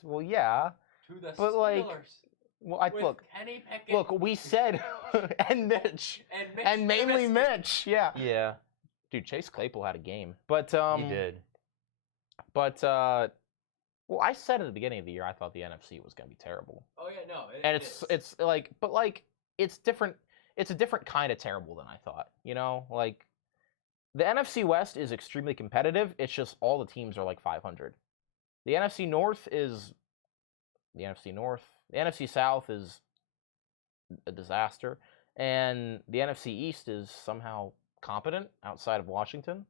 Well, yeah. to the But, like, Steelers. Well, With Kenny Pickett. look. We said, and Mitch, Mitch and mainly Trubisky. Mitch. Yeah. yeah, Dude, Chase Claypool had a game, but he did. But well, I said at the beginning of the year I thought the NFC was going to be terrible, Oh yeah, no. and is. it's like, but like it's different. It's a different kind of terrible than I thought. You know, like the NFC West is extremely competitive. It's just all the teams are like 500. The NFC North is the NFC North. The NFC South is a disaster, and the NFC East is somehow competent outside of Washington.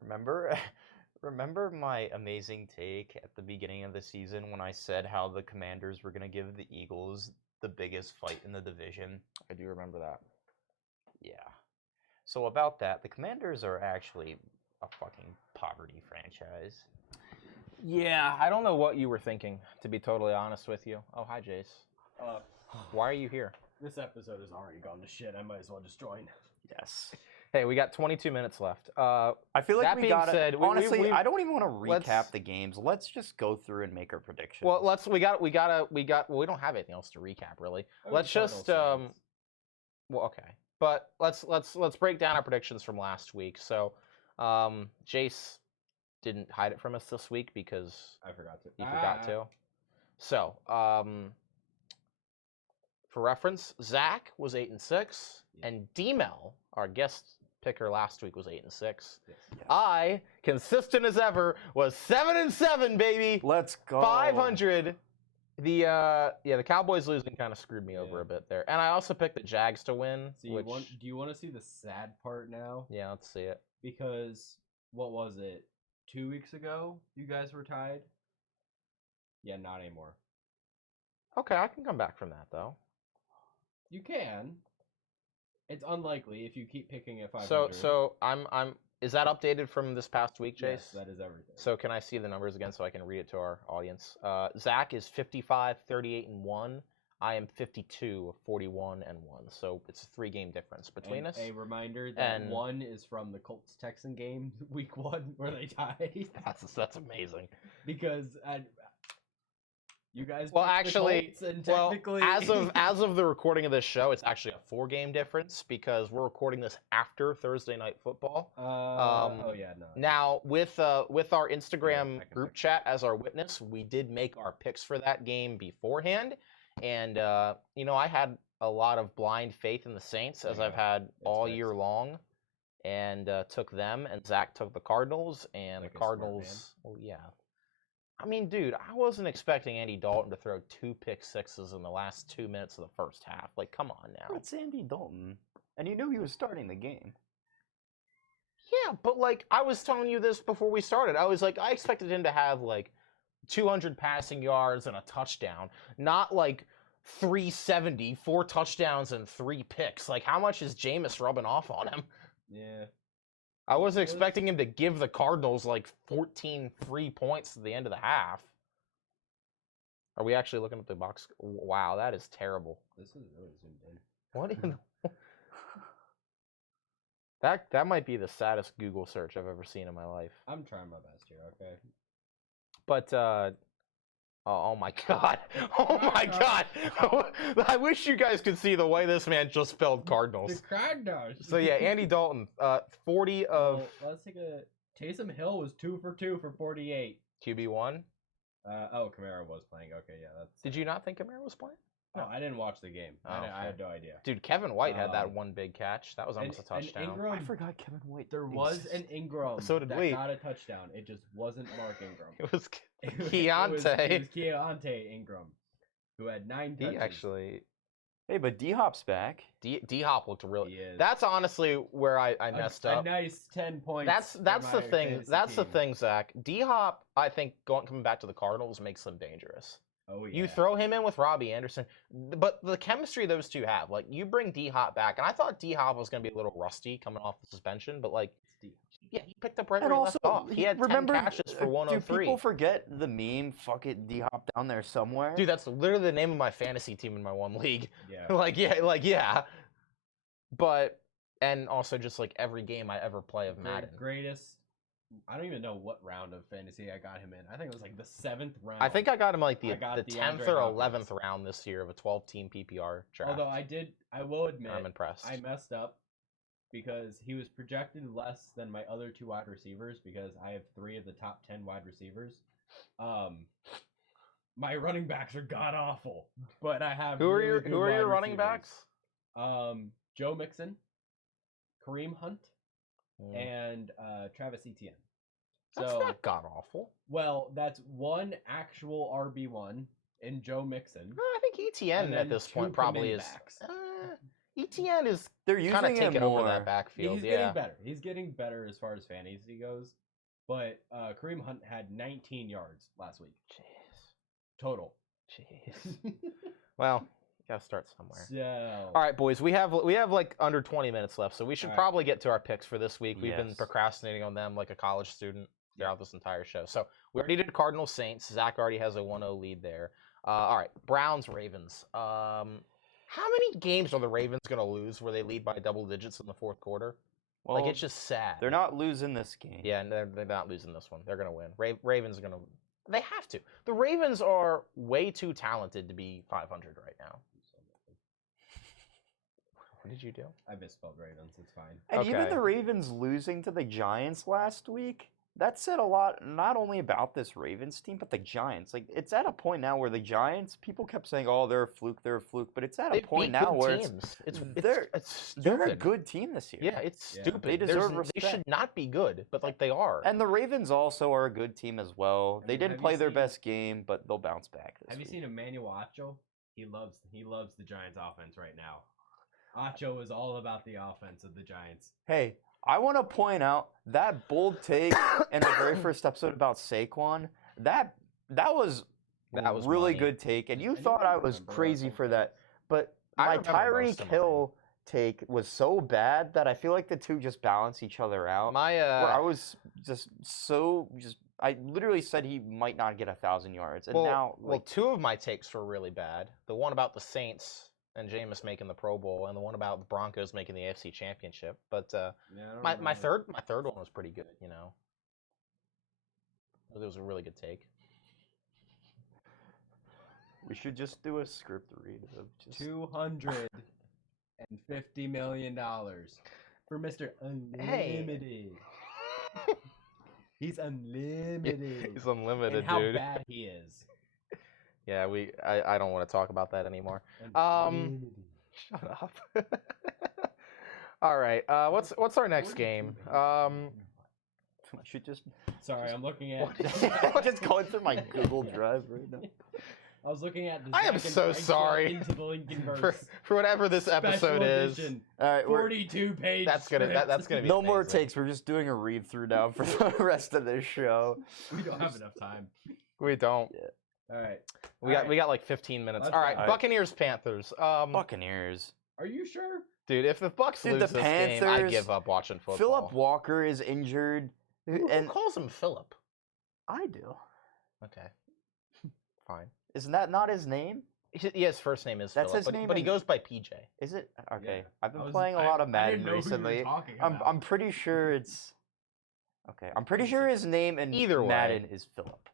Remember my amazing take at the beginning of the season when I said how the Commanders were going to give the Eagles the biggest fight in the division? I do remember that. Yeah. So about that, the Commanders are actually a fucking poverty franchise. Yeah, I don't know what you were thinking, to be totally honest with you. Oh, hi, Jace. Why are you here? This episode has already gone to shit. I might as well just join. Yes. Hey, we got 22 minutes left. I feel like That we being got said, it. we- Honestly, I don't even want to let's- recap the games. Let's just go through and make our predictions. well, we don't have anything else to recap, really. Let's just, well, okay. But let's break down our predictions from last week. So, Jace didn't hide it from us this week because I forgot to. you forgot to. So, for reference, Zach was 8-6, and D-Mel, our guest picker last week, was 8-6. Yes. I, consistent as ever, was 7-7, baby. Let's go. 500. The Cowboys losing kind of screwed me over Yeah. a bit there, and I also picked the Jags to win. So which, do you want to see the sad part now? yeah, let's see it. Because what was it? 2 weeks ago, you guys were tied. Yeah, not anymore. Okay, I can come back from that though. You can. It's unlikely if you keep picking at 500. So I'm is that updated from this past week, Chase? Yes, that is everything. So can I see the numbers again so I can read it to our audience? Zach is 55, 38, and 1. I am 52, 41, and 1. So it's a 3-game difference between And us. a reminder that And- 1 is from the Colts Texan game, week 1, where they tied. That's amazing. Because you guys. Well, picked the actually, Colts, and well, technically, as of the recording of this show, it's actually a 4-game difference because we're recording this after Thursday Night Football. oh yeah, no. Now, with our Instagram I can group pick chat as our witness, we did make our picks for that game beforehand, and I had a lot of blind faith in the Saints as Yeah, I've had all fixed. year long, and took them, and Zach took the Cardinals, and Like the a smart Cardinals. Well, yeah. I mean, dude, I wasn't expecting Andy Dalton to throw 2 pick-sixes in the last 2 minutes of the first half. Like, come on now. It's Andy Dalton, and you knew he was starting the game. Yeah, but like I was telling you this before we started. I was like, I expected him to have like 200 passing yards and a touchdown, not like 370, 4 touchdowns and 3 picks. Like, how much is Jameis rubbing off on him? Yeah. I wasn't expecting him to give the Cardinals like 14 free points at the end of the half. Are we actually looking at the box? Wow, that is terrible. This is really zoomed in. What in the... That might be the saddest Google search I've ever seen in my life. I'm trying my best here, okay? But oh my god. Oh my god. I wish you guys could see the way this man just spelled Cardinals. The Cardinals. So yeah, Andy Dalton, 40 of Well, let's take a Taysom Hill was 2 for 2 for 48. QB1. Kamara was playing. Okay, yeah, that's. Did you not think Kamara was playing? No, I didn't watch the game. Oh, I had no idea. Dude, Kevin White had that one big catch. That was almost a And touchdown. Ingram, I forgot Kevin White. there was an Ingram So did that we. got a touchdown. It just wasn't Mark Ingram. It was It was Keontae. Keontae Ingram, who had 9 touches. He actually Hey, but D-Hop's back. D-Hop looked really. He is. That's honestly where I messed up. A nice 10 points. That's for the my thing. fantasy That's the team. thing, Zach. D-Hop, I think coming back to the Cardinals makes him dangerous. Oh yeah. You throw him in with Robbie Anderson, but the chemistry those two have, like you bring D-Hop back, and I thought D-Hop was going to be a little rusty coming off the suspension, but like, yeah, he picked up right where he left off. He had 10 catches for Do 103. people forget the meme? Fuck it, D-Hop down there somewhere. Dude, that's literally the name of my fantasy team in my one league. Yeah. yeah. But and also just like every game I ever play of Madden. Greatest. I don't even know what round of fantasy I got him in. I think it was like the 7th round. I think I got him like the I got 10th DeAndre or Hopkins. 11th round this year of a 12-team PPR draft. Although I will admit, I'm impressed. I messed up because he was projected less than my other 2 wide receivers because I have 3 of the top 10 wide receivers. My running backs are god awful, but I have Who are really your good Who are your wide running receivers. backs? Joe Mixon, Kareem Hunt, Mm. and Travis Etienne. That's So, not god awful. well, that's one actual RB1 in Joe Mixon. No, I think ETN And at then this 2 point probably command is. backs. ETN is They're kind using of him taking over more. that backfield. He's Yeah. getting better. He's getting better as far as fantasy goes. But Kareem Hunt had 19 yards last week Jeez. total. Jeez. Well, gotta start somewhere. So, All right, boys. We have like under 20 minutes left, so we should All right. probably get to our picks for this week. We've been Yes. procrastinating on them like a college student throughout this entire show. So we already did Cardinals Saints. Zach already has a 1-0 lead there. All right, Browns Ravens. How many games are the Ravens gonna lose where they lead by double digits in the fourth quarter? Well, Like it's just sad. they're not losing this game. Yeah, and they're not losing this one. They're gonna win. Ravens are gonna. They have to. The Ravens are way too talented to be 500 right now. What did you do? I misspelled Ravens. It's fine. And even Okay. the Ravens losing to the Giants last week, that said a lot, not only about this Ravens team, but the Giants. Like, it's at a point now where the Giants, people kept saying, oh, they're a fluke, but it's at a They've point beat now good where teams. they're it's they're a stupid. good team this year. Yeah, it's Yeah. stupid. They There's- deserve They respect. should not be good, but like they are. And the Ravens also are a good team as well. I They mean, didn't have you play their seen- best game, but they'll bounce back this Have you week. seen Emmanuel Acho? He loves the Giants offense right now. Acho is all about the offense of the Giants. Hey, I want to point out that bold take in the very first episode about Saquon. That was really money. good take, and you I thought didn't I was remember that crazy whole for thing. that. But I my remember most Tyreek of Hill take was so bad that I feel like the two just balance each other out. My where I was I literally said he might not get 1,000 yards, and now well, like, 2 of my takes were really bad. The one about the Saints and Jameis making the Pro Bowl, and the one about the Broncos making the AFC Championship. But Yeah, I don't my remember. third one was pretty good. You know, it was a really good take. we should just do a script read of just $250 million for Mr. Unlimited. He's unlimited. He's unlimited, and how dude. bad he is. Yeah, I don't want to talk about that anymore. Unlimited. Shut up. All right. What's our next game? I should just Sorry, I'm looking at. I'm just going through my Google Drive right now. I was looking at. The I am Zack and so Frank sorry Into the Lincoln for whatever this episode is. edition, All right, 42 pages. That's gonna be no more amazing. takes. We're just doing a read through now for the rest of this show. We don't have enough time. We don't. All right. We got like 15 minutes. Let's All right, go. Buccaneers Panthers. Buccaneers. Are you sure? Dude, if the Bucks Dude, lose the this game, I Panthers- give up watching football. Philip Walker is injured, Who and calls him Philip? I do. Okay. Fine. Isn't that not his name? Yeah, his first name is That's Philip, his name but he in- goes by PJ. Is it? Okay. Yeah. I've been I was- playing a lot of I Madden didn't know who you were recently. talking I'm about. I'm pretty sure it's okay. I'm pretty sure his name in Either way. Madden is Philip.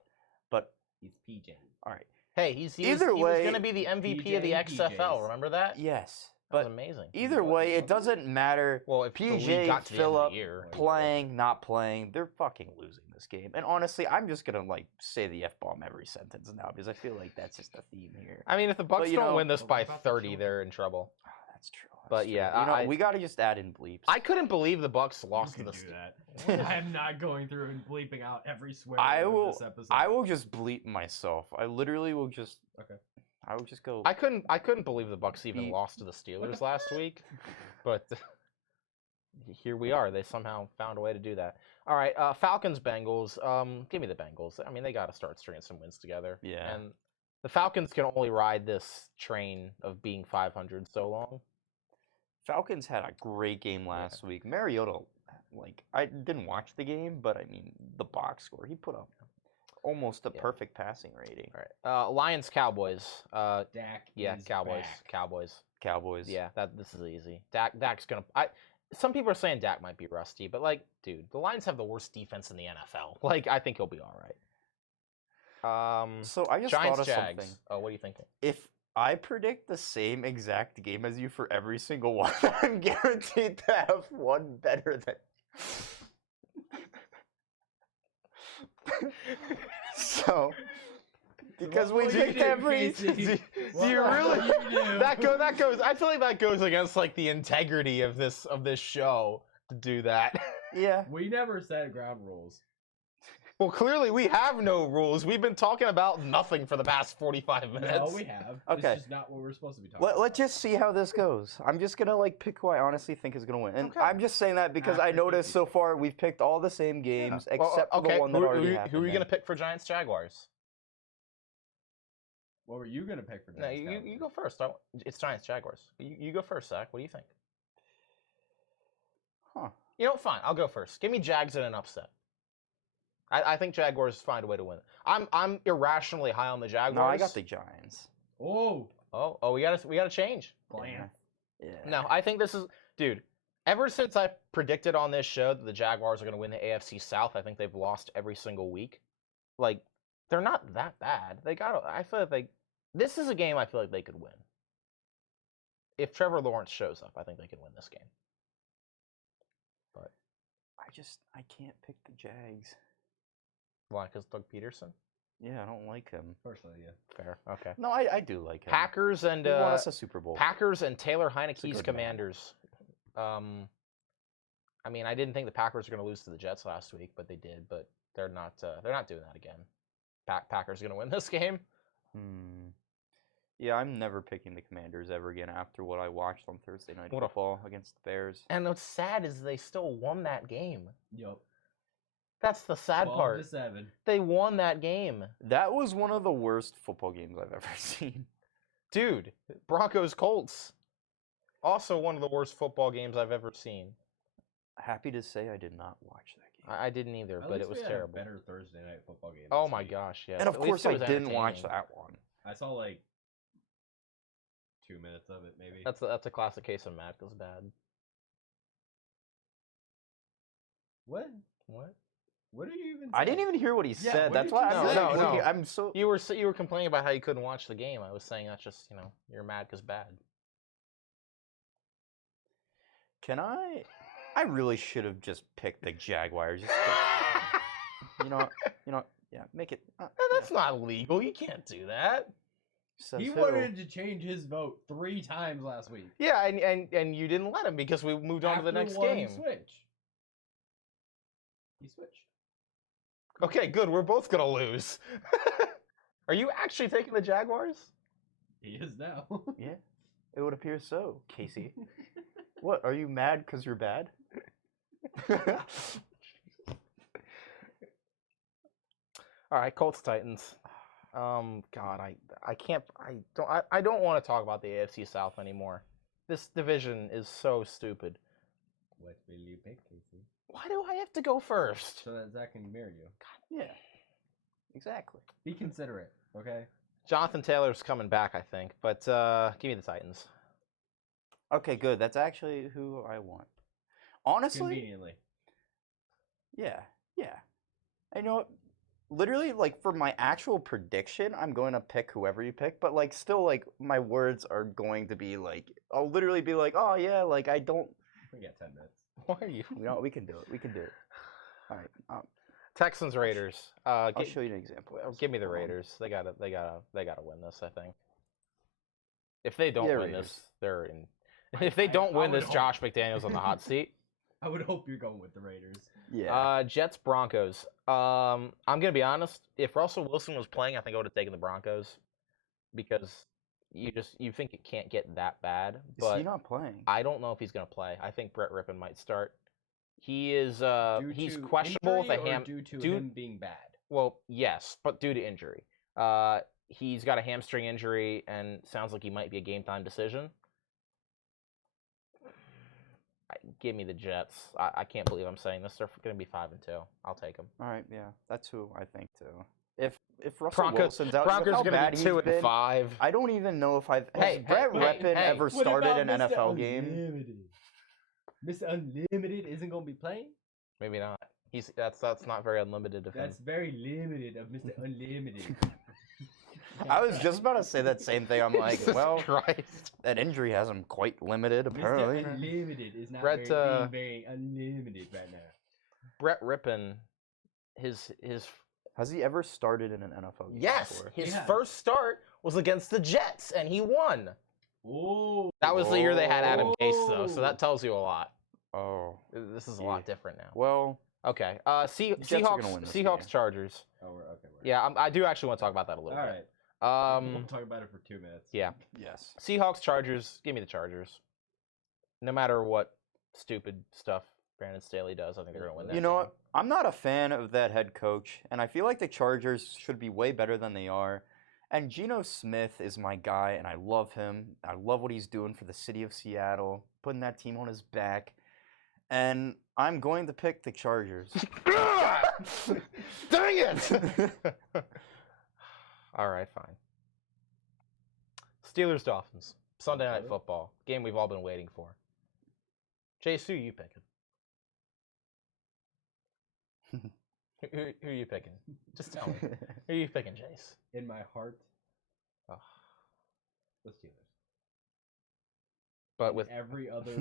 But He's PJ. all right. Hey, he was Either going way, to be the MVP of the PJ, XFL. PJs. Remember that? Yes. That was But amazing. either way, it doesn't matter. Well, if the league PJ, got to the end of Phillip, the year, playing, not playing, they're fucking losing this game. And honestly, I'm just gonna like say the F-bomb every sentence now because I feel like that's just a theme here. I mean, if the Bucks you don't know- win this Well, by what about the 30, children? they're in trouble. Oh, that's true. But true. yeah, you know, I- we gotta just add in bleeps. I couldn't believe the Bucks lost to You the can do Steelers. that. I am not going through and bleeping out every swear I word of will. this episode. I will just bleep myself. I literally will just. Okay. I will just go. I couldn't believe the Bucks even Beat. lost to the Steelers last week, but here we are. They somehow found a way to do that. All right, Falcons Bengals. Give me the Bengals. I mean, they got to start stringing some wins together. Yeah. And the Falcons can only ride this train of being 500 so long. Falcons had a great game last week. Mariota, like I didn't watch the game, but I mean the box score. He put up almost a Yeah. perfect passing rating. All right, Lions Cowboys. Dak. Yeah, is Cowboys. back. Cowboys. Cowboys. Yeah, this is easy. Dak's gonna. Some people are saying Dak might be rusty, but like, dude, the Lions have the worst defense in the NFL. Like, I think he'll be all right. So I just Giants thought of Jags. something. Oh, what are you thinking? If I predict the same exact game as you for every single one, I'm guaranteed to have one better than. So, because we What will you picked do, every. Casey? Do What you will really? you do? That goes. I feel like that goes against like the integrity of this show to do that. Yeah. We never set ground rules. Well, clearly we have no rules. We've been talking about nothing for the past 45 minutes. No, we have. Okay. It's just not what we're supposed to be talking Let's just see how this goes. I'm just gonna like pick who I honestly think is gonna win, and Okay. I'm just saying that because I After noticed 50. so far we've picked all the same games Well, except for the one that who, already who, happened. who are you then. gonna pick for Giants Jaguars? What were you gonna pick for No, Giants you Cowboys? go first. It's Giants Jaguars. You go first, Zach. What do you think? Huh. You know, fine. I'll go first. Give me Jags in an upset. I think Jaguars find a way to win. I'm irrationally high on the Jaguars. No, I got the Giants. Oh, Oh, we gotta change. Glam. Yeah. No, I think this is, dude. Ever since I predicted on this show that the Jaguars are going to win the AFC South, I think they've lost every single week. Like, they're not that bad. I feel like this is a game I feel like they could win. If Trevor Lawrence shows up, I think they can win this game. But I can't pick the Jags. why? Because Doug Peterson? Yeah, I don't like him. personally, yeah. Fair. Okay. No, I do like him. Packers and He won us a Super Bowl. Packers and Taylor a Heineke's good man. Commanders. I mean, I didn't think the Packers were going to lose to the Jets last week, but they did. But they're not doing that again. Packers are going to win this game. Yeah, I'm never picking the Commanders ever again after what I watched on Thursday Night What a- Football against the Bears. And what's sad is they still won that game. Yup. That's the sad 12 part. to 7. They won that game. That was one of the worst football games I've ever seen. Dude, Broncos Colts. Also one of the worst football games I've ever seen. Happy to say I did not watch that game. I didn't either, At but least it was we had a terrible. better Thursday night football game. Oh this my week. gosh, yeah. And of At least course it I was didn't watch entertaining. that one. I saw like 2 minutes of it, maybe. That's a classic case of Matt goes bad. What? What? What are you even? I didn't saying? even hear what he Yeah, said. what That's did why you I'm say? like, No, no. I'm so. You were complaining about how you couldn't watch the game. I was saying that's just, you're mad because bad. Can I? I really should have just picked the Jaguars. Just to, you know, yeah, make it. That's not legal. You can't do that. Says He who? wanted to change his vote 3 times last week. Yeah, and you didn't let him because we moved on to the After next one game. Switch. He switched. Okay, good. We're both gonna lose. Are you actually taking the Jaguars? He is now. Yeah, it would appear so, Casey. What? Are you mad because you're bad? All right, Colts Titans. God, I can't. I don't want to talk about the AFC South anymore. This division is so stupid. What will you pick, Casey? Why do I have to go first? So that Zach can marry you. Yeah. Exactly. Be considerate, okay? Jonathan Taylor's coming back, I think, but give me the Titans. Okay, good. That's actually who I want. Honestly, Conveniently. yeah. And you know what? Literally, like, for my actual prediction, I'm going to pick whoever you pick, but, like, still, like, my words are going to be, like, I'll literally be like, oh, yeah, like, I don't... We got 10 minutes. Why are you? You know, we can do it. All right. Texans Raiders. I'll show you an example. Give me the Raiders. They gotta win this. I think. If they don't Yeah, win Raiders. this, they're in. If they don't win I would this, Josh McDaniels on the hot seat. I would hope you're going with the Raiders. Yeah. Jets Broncos. I'm gonna be honest. If Russell Wilson was playing, I think I would have taken the Broncos because you think it can't get that bad. Is But he not playing? I don't know if he's gonna play. I think Brett Rippon might start. He is he's to questionable with a injury or ham. due to due- him being bad. Well, yes, but due to injury. He's got a hamstring injury and sounds like he might be a game time decision. Give me the Jets. I can't believe I'm saying this. They're going to be 5-2. I'll take them. All right, yeah. That's who I think, too. If Russell Wilson's out, Broncos how going bad to be he's 2 and been, 5. I don't even know if I've... Has Hey, Brett hey, Rippon hey, ever What started an about Mr. NFL game? Unlimited? Mr. Unlimited isn't going to be playing? Maybe not. That's not very unlimited of him. That's very limited of Mr. Unlimited. I was just about to say that same thing. I'm like, Jesus well, Christ. that injury has him quite limited, apparently. Mr. Unlimited is not Brett, being very unlimited right now. Brett Rippon, his Has he ever started in an NFL game yes, before? his Yeah. first start was against the Jets and he won. Oh, That was the year they had Adam Gase though, so that tells you a lot. Oh, This is a Yeah. lot different now. well, Okay. Jets are gonna win this Seahawks game. Chargers. Oh, we're okay. Yeah, I do actually want to talk about that a All little right. bit. We'll talk about it for 2 minutes. Yeah. yes. Seahawks Chargers. Give me the Chargers. No matter what stupid stuff Brandon Staley does, I think they're going to win that. You know game. what? I'm not a fan of that head coach, and I feel like the Chargers should be way better than they are. And Geno Smith is my guy, and I love him. I love what he's doing for the city of Seattle, putting that team on his back. And I'm going to pick the Chargers. Dang it! All right, fine. Steelers Dolphins. Sunday Night Okay. Football. Game we've all been waiting for. Chase, who you picking? Who are you picking? Just tell me. Who are you picking, Chase? In my heart, Oh. the Steelers. But with Every other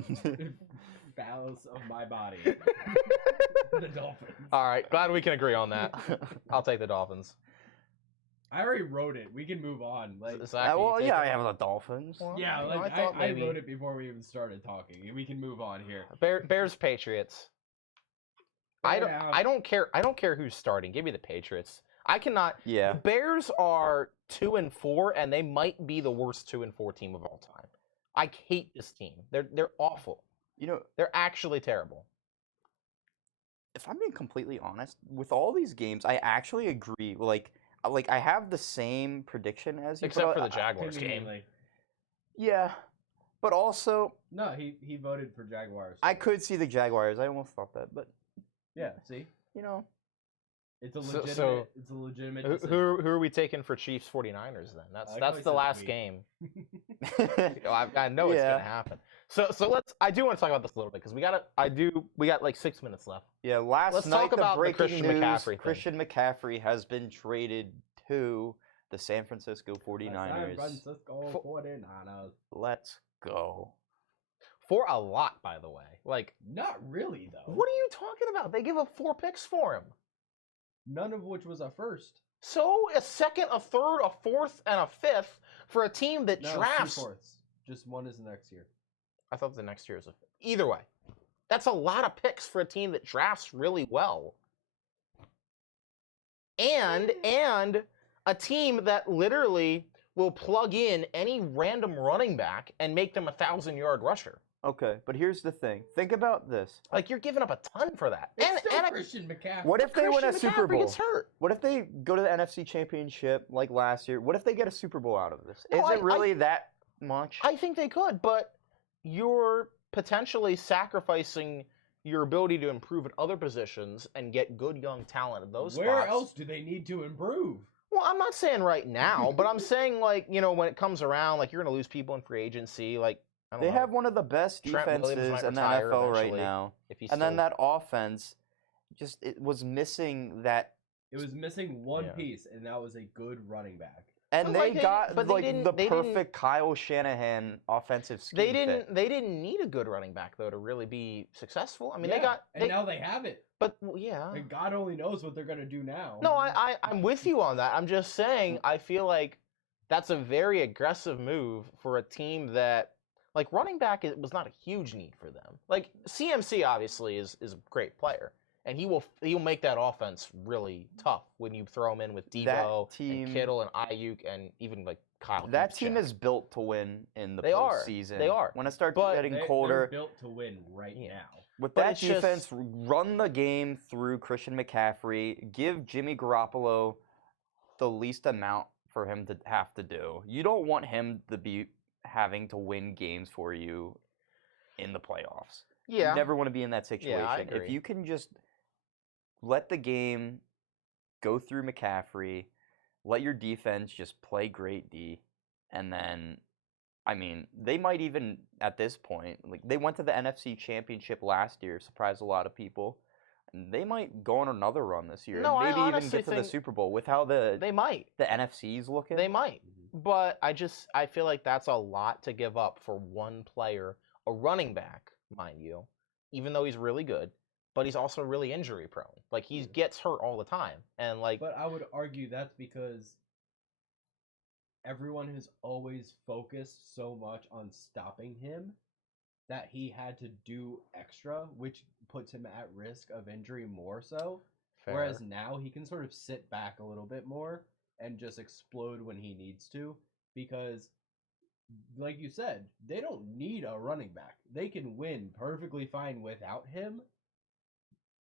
phallus of my body, the Dolphins. all right, glad we can agree on that. I'll take the Dolphins. I already wrote it. We can move on. Like, Zach, you well, take yeah, it? I have the Dolphins. Well, yeah, you know, like thought I maybe wrote it before we even started talking, and we can move on here. Bears Patriots. I Fair don't care. I don't care who's starting. Give me the Patriots. I cannot. Yeah. The Bears are 2-4, and they might be the worst 2-4 team of all time. I hate this team. They're awful. You know, They're actually terrible. if I'm being completely honest, with all these games, I actually agree. Like I have the same prediction as you. Except but for the I- Jaguars game. Conveniently. Yeah, but also No, he voted for Jaguars. I could see the Jaguars. I almost thought that, but Yeah, see, you know, it's a So- legitimate. so it's a legitimate. Who, decision. who are we taking for Chiefs 49ers then? I like how That's he the says last we. game. I know it's Yeah. gonna happen. So let's. I do want to talk about this a little bit because we got like 6 minutes left. yeah. Last Let's night, talk about the breaking Christian news: McCaffrey thing. Christian McCaffrey has been traded to the San Francisco San 49ers. Francisco 49ers. Let's go. For a lot, by the way. Like, Not really though. what are you talking about? They give up 4 picks for him. None of which was a first. So a second, a third, a fourth, and a fifth for a team that No, drafts. 2/4. Just one is next year. I thought the next year is a fifth. Either way, that's a lot of picks for a team that drafts really well. And a team that literally will plug in any random running back and make them a 1,000-yard rusher. Okay, but here's the thing. Think about this. Like, you're giving up a ton for that. It's still a- Christian McCaffrey. What if they win a Christian Super McCaffrey Bowl? gets hurt. What if they go to the NFC Championship like last year? What if they get a Super Bowl out of this? No, Is I- it really that much? I think they could, but you're potentially sacrificing your ability to improve at other positions and get good young talent at those Where spots. else do they need to improve? Well, I'm not saying right now, but I'm saying, like, when it comes around, like, you're going to lose people in free agency. Like, I don't They know. have one of the best Trent Williams defenses might in the retire NFL right eventually now. if he's And then still- that offense, it was missing that. It was missing one Yeah. piece, and that was a good running back. And But, they like, got but they like didn't- the they didn't- perfect Kyle Shanahan offensive scheme. They fit. didn't need a good running back, though, to really be successful. I mean, Yeah, and now they have it. But, well, yeah. And God only knows what they're gonna do now. No, I'm with you on that. I'm just saying, I feel like that's a very aggressive move for a team that, like, running back was not a huge need for them. Like, CMC obviously is a great player, and he'll make that offense really tough when you throw him in with Debo and Kittle and Ayuk and even like Kyle. That team Juszczyk. is built to win in the They are. postseason. They are. When it starts But getting They're colder, built to win right Yeah. now. with but that it's just- defense, run the game through Christian McCaffrey. Give Jimmy Garoppolo the least amount for him to have to do. You don't want him to be having to win games for you in the playoffs. Yeah. You never want to be in that situation. I If agree. you can just let the game go through McCaffrey, let your defense just play great D, and then, I mean, they might even, at this point, like, they went to the NFC Championship last year, surprised a lot of people, and they might go on another run this year, No, and I maybe even honestly get to the think Super Bowl with how They might. the NFC's looking. They might. But I feel like that's a lot to give up for one player, a running back, mind you, even though he's really good, but he's also really injury prone. Like, he gets hurt all the time. And, like, But I would argue that's because everyone has always focused so much on stopping him that he had to do extra, which puts him at risk of injury more so. Whereas now he can sort of sit back a little bit more and just explode when he needs to, because, like you said, they don't need a running back. They can win perfectly fine without him,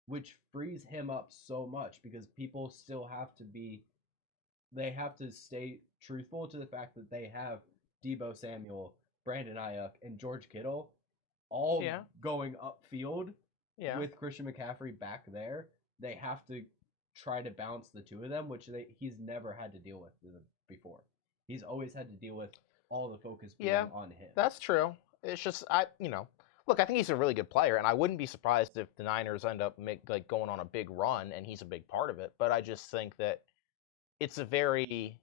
which frees him up so much because people still have to they have to stay truthful to the fact that they have Debo Samuel, Brandon Ayuk, and George Kittle all Yeah. going upfield yeah. with Christian McCaffrey back there. They have to try to balance the two of them, which he's never had to deal with before. He's always had to deal with all the focus being Yeah, on him. That's true. It's just, look, I think he's a really good player, and I wouldn't be surprised if the Niners end up going on a big run, and he's a big part of it. But I just think that it's a very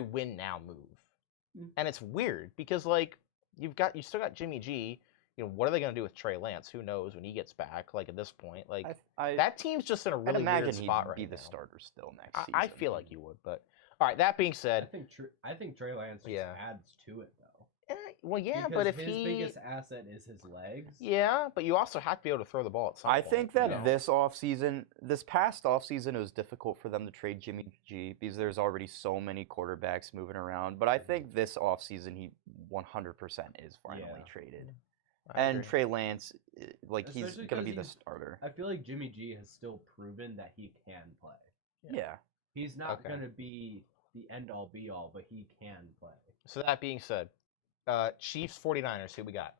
win now move, and it's weird because, like, you still got Jimmy G. What are they going to do with Trey Lance? Who knows when he gets back? Like, at this point, like, that team's just in a I'd really imagine weird spot he'd right be the now. starter still next season. I feel like you would, but all right. That being I said, think Trey Lance just Yeah. adds to it though. well, yeah, Because but if his biggest asset is his legs. yeah, but you also have to be able to throw the ball at some I point, think you that know? this past offseason, it was difficult for them to trade Jimmy G because there's already so many quarterbacks moving around. But I think this offseason, he 100% is finally Yeah. traded. I And agree. Trey Lance, like, he's Especially going to be 'cause the he's- starter. I feel like Jimmy G has still proven that he can play. Yeah. He's not Okay. going to be the end all be all, but he can play. So that being said, Chiefs 49ers, who we got?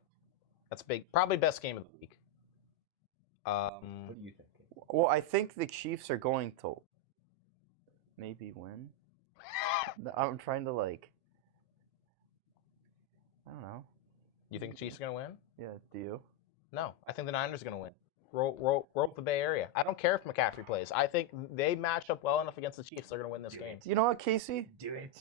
That's big. Probably best game of the week. What do you think? Well, I think the Chiefs are going to maybe win. I'm trying to, like, I don't know. You think the Chiefs are gonna win? Yeah, do you? No, I think the Niners are gonna win. Roll with the Bay Area. I don't care if McCaffrey plays. I think they match up well enough against the Chiefs. They're gonna win this game. You know what, Casey? Do it.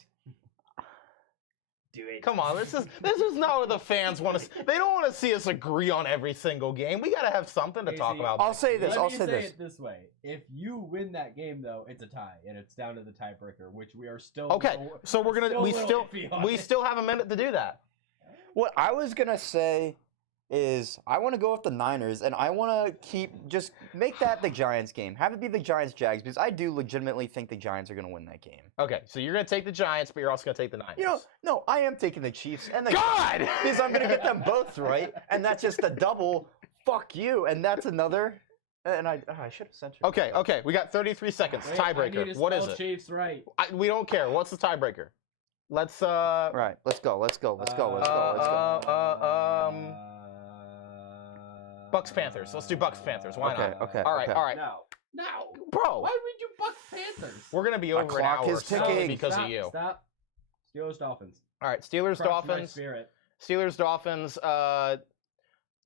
Do it. Come on, this is not what the fans want to. They don't want to see us agree on every single game. We gotta have something to talk Casey, about. I'll say this. Let I'll me say say this. it this way: if you win that game, though, it's a tie, and it's down to the tiebreaker, which we are still. Okay, so we're gonna we still have a minute to do that. What I was gonna say is I want to go with the Niners, and I want to just make that the Giants game. Have it be the Giants-Jags, because I do legitimately think the Giants are gonna win that game. Okay, so you're gonna take the Giants, but you're also gonna take the Niners. You know, no, I am taking the Chiefs and the God! because I'm gonna get them both right, and that's just a double. Fuck you, and that's another. And I should have censored. Okay, we got 33 seconds. Tiebreaker. What is it? Chiefs right. We don't care. What's the tiebreaker? Let's Right. Let's go. Let's go. Let's go. Let's go. Let's go. Bucks Panthers. Let's do Bucks Panthers. Why Okay. not? Okay. All right. okay. All right. No. No. Bro, Why would you Bucks Panthers? we're gonna be My over an clock hour is solely ticking. because Stop, of you. Stop. Steelers Dolphins. All right. Steelers Crush my Dolphins. spirit. Steelers Dolphins.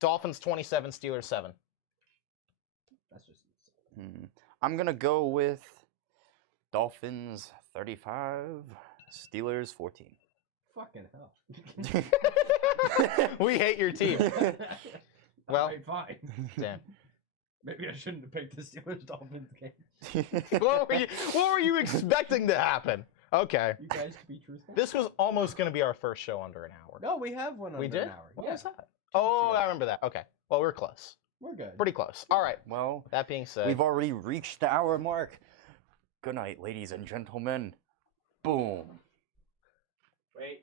Dolphins 27. Steelers 7. That's just. I'm gonna go with Dolphins 35, Steelers 14. Fucking hell. We hate your team. Well- Alright, fine. Damn. Maybe I shouldn't have picked the Steelers Dolphins game. What were you expecting to happen? Okay. You guys to be truthful. This was almost going to be our first show under an hour. No, we have one. We under did? An hour. What yeah. was that? Oh, I remember that. Okay. Well, we're close. We're good. Pretty close. All right. Well, That being said, we've already reached the hour mark. Good night, ladies and gentlemen. Boom. Wait.